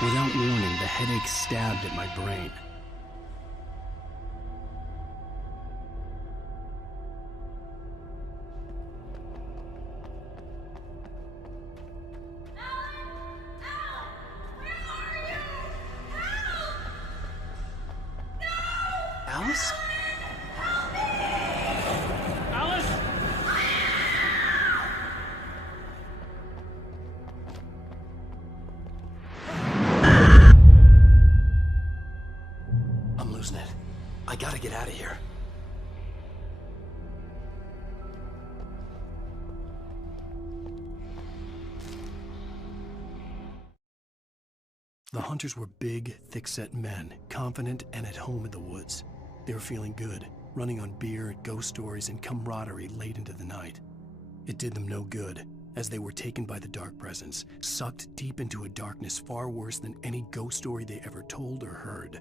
Without warning, the headache stabbed at my brain. Alice? Alice? I'm losing it. I gotta get out of here. The hunters were big, thick-set men, confident and at home in the woods. They were feeling good, running on beer, ghost stories, and camaraderie late into the night. It did them no good, as they were taken by the dark presence, sucked deep into a darkness far worse than any ghost story they ever told or heard.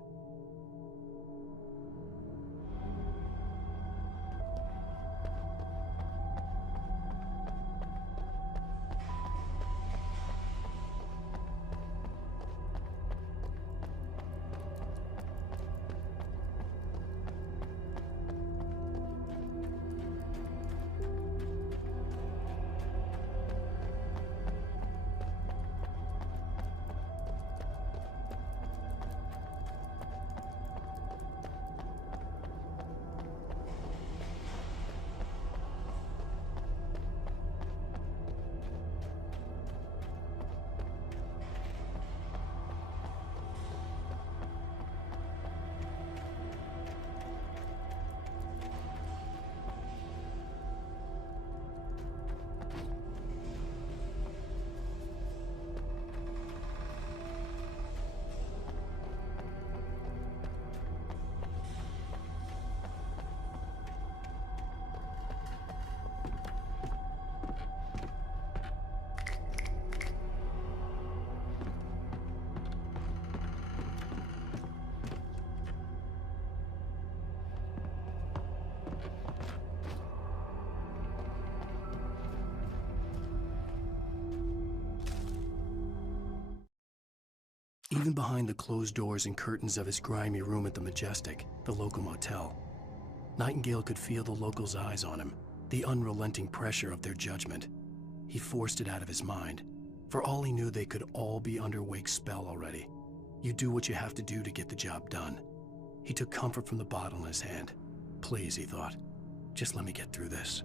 Even behind the closed doors and curtains of his grimy room at the Majestic, the local motel, Nightingale could feel the locals' eyes on him, the unrelenting pressure of their judgment. He forced it out of his mind. For all he knew, they could all be under Wake's spell already. You do what you have to do to get the job done. He took comfort from the bottle in his hand. Please, he thought, just let me get through this.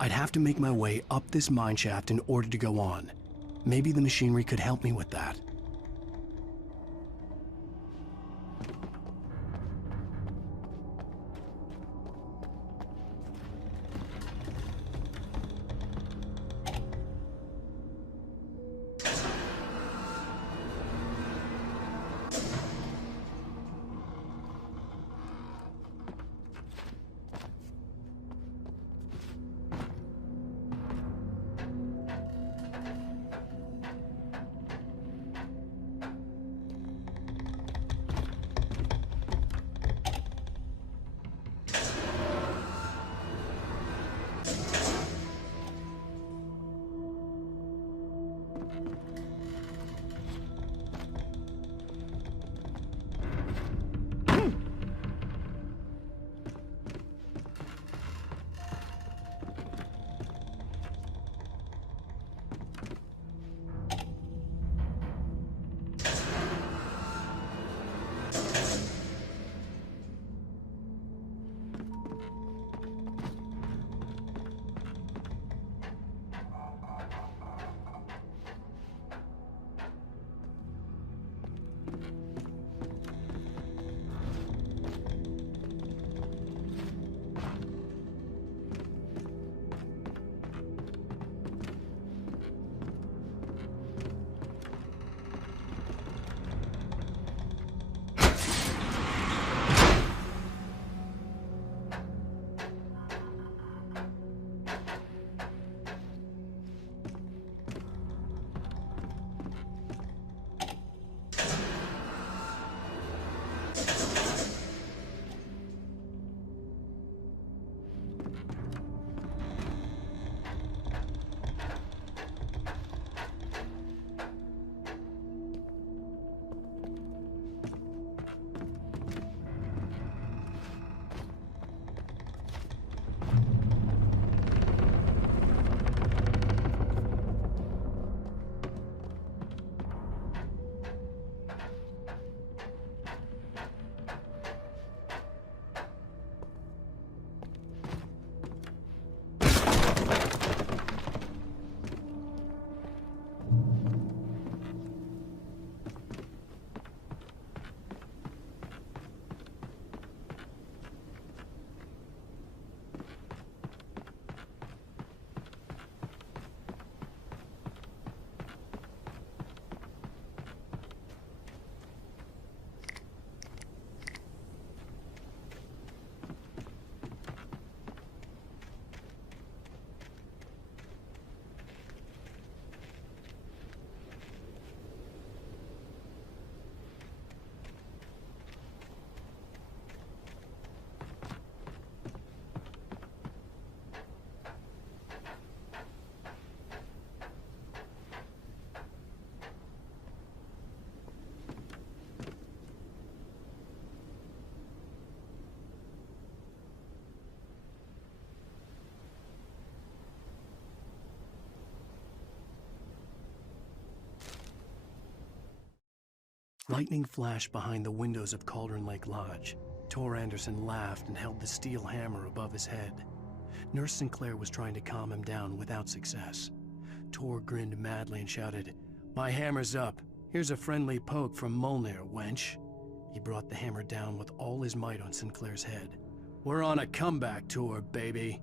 I'd have to make my way up this mineshaft in order to go on. Maybe the machinery could help me with that. Lightning flashed behind the windows of Cauldron Lake Lodge. Tor Anderson laughed and held the steel hammer above his head. Nurse Sinclair was trying to calm him down without success. Tor grinned madly and shouted, "My hammer's up. Here's a friendly poke from Molnir, wench." He brought the hammer down with all his might on Sinclair's head. "We're on a comeback tour, baby."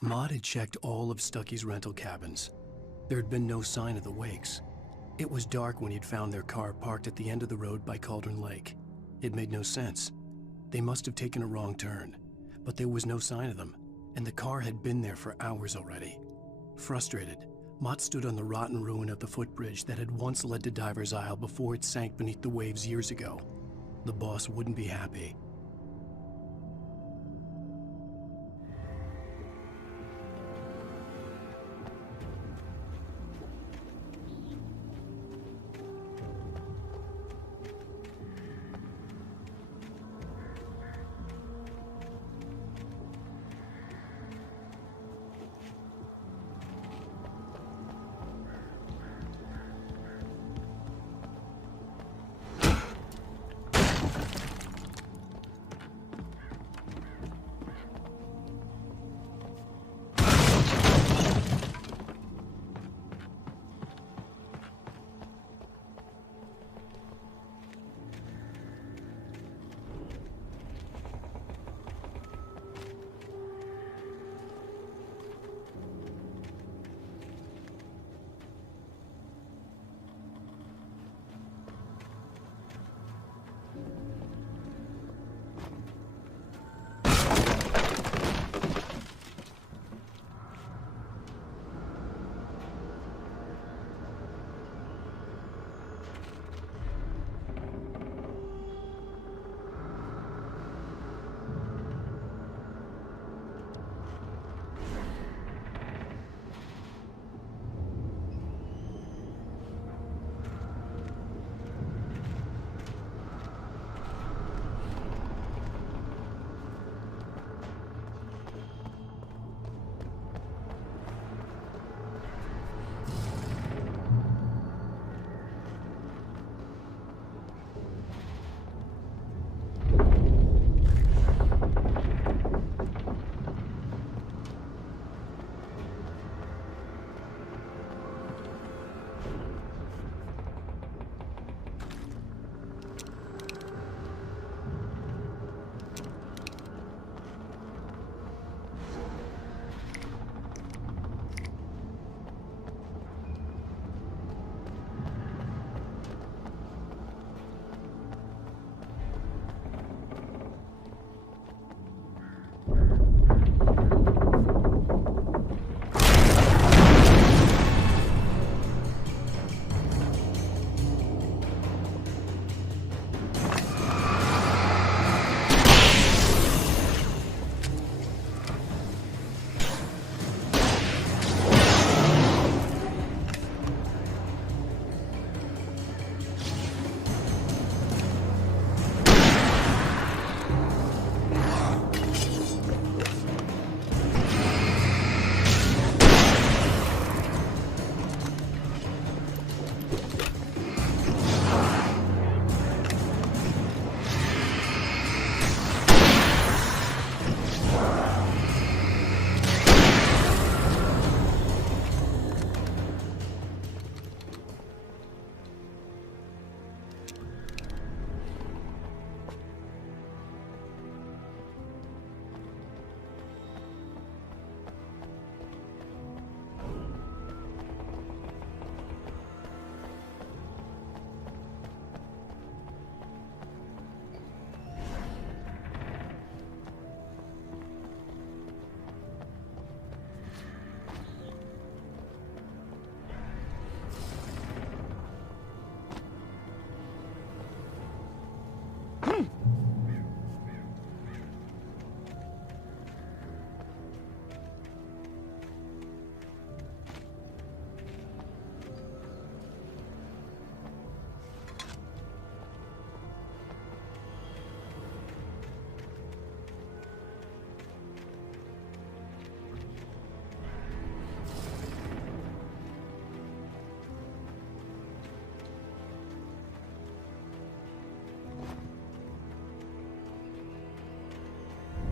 Maud had checked all of Stucky's rental cabins. There had been no sign of the Wakes. It was dark when he'd found their car parked at the end of the road by Cauldron Lake. It made no sense. They must have taken a wrong turn, but there was no sign of them, and the car had been there for hours already. Frustrated, Mott stood on the rotten ruin of the footbridge that had once led to Diver's Isle before it sank beneath the waves years ago. The boss wouldn't be happy.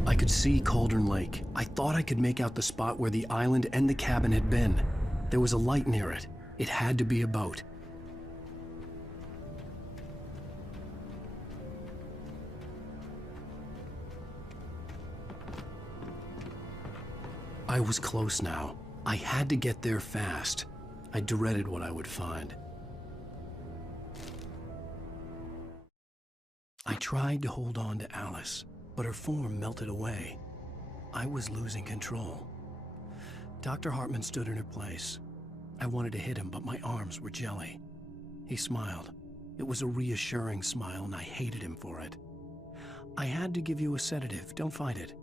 I could see Cauldron Lake. I thought I could make out the spot where the island and the cabin had been. There was a light near it. It had to be a boat. I was close now. I had to get there fast. I dreaded what I would find. I tried to hold on to Alice, but her form melted away. I was losing control. Dr. Hartman stood in her place. I wanted to hit him, but my arms were jelly. He smiled. It was a reassuring smile, and I hated him for it. I had to give you a sedative. Don't fight it.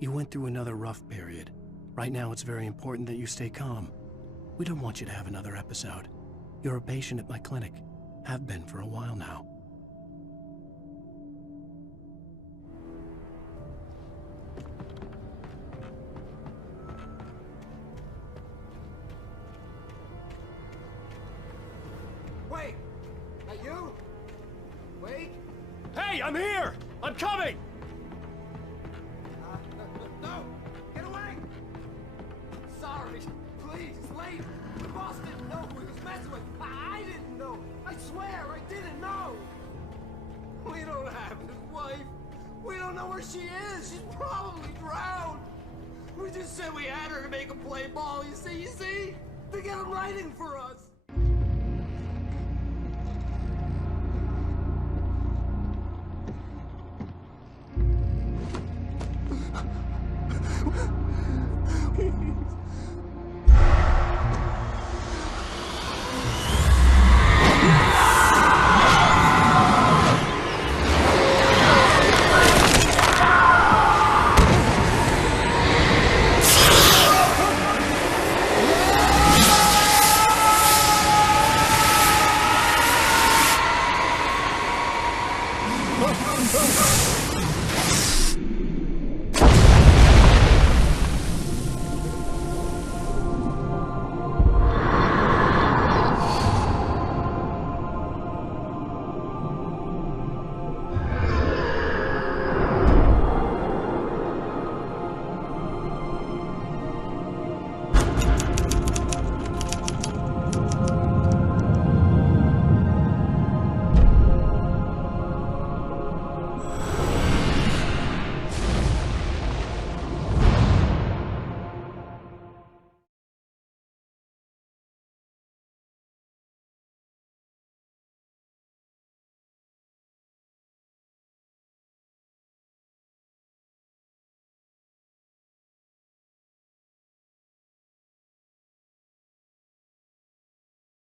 You went through another rough period. Right now, it's very important that you stay calm. We don't want you to have another episode. You're a patient at my clinic. Have been for a while now. Wait! Are you? Wait! Hey, I'm here! I'm coming! No! Get away! Sorry. Please, it's late. The boss didn't know who he was messing with. I didn't know. I swear, I didn't know. We don't have his wife. We don't know where she is. She's probably drowned. We just said we had her to make him play ball. You see? To get him writing for us.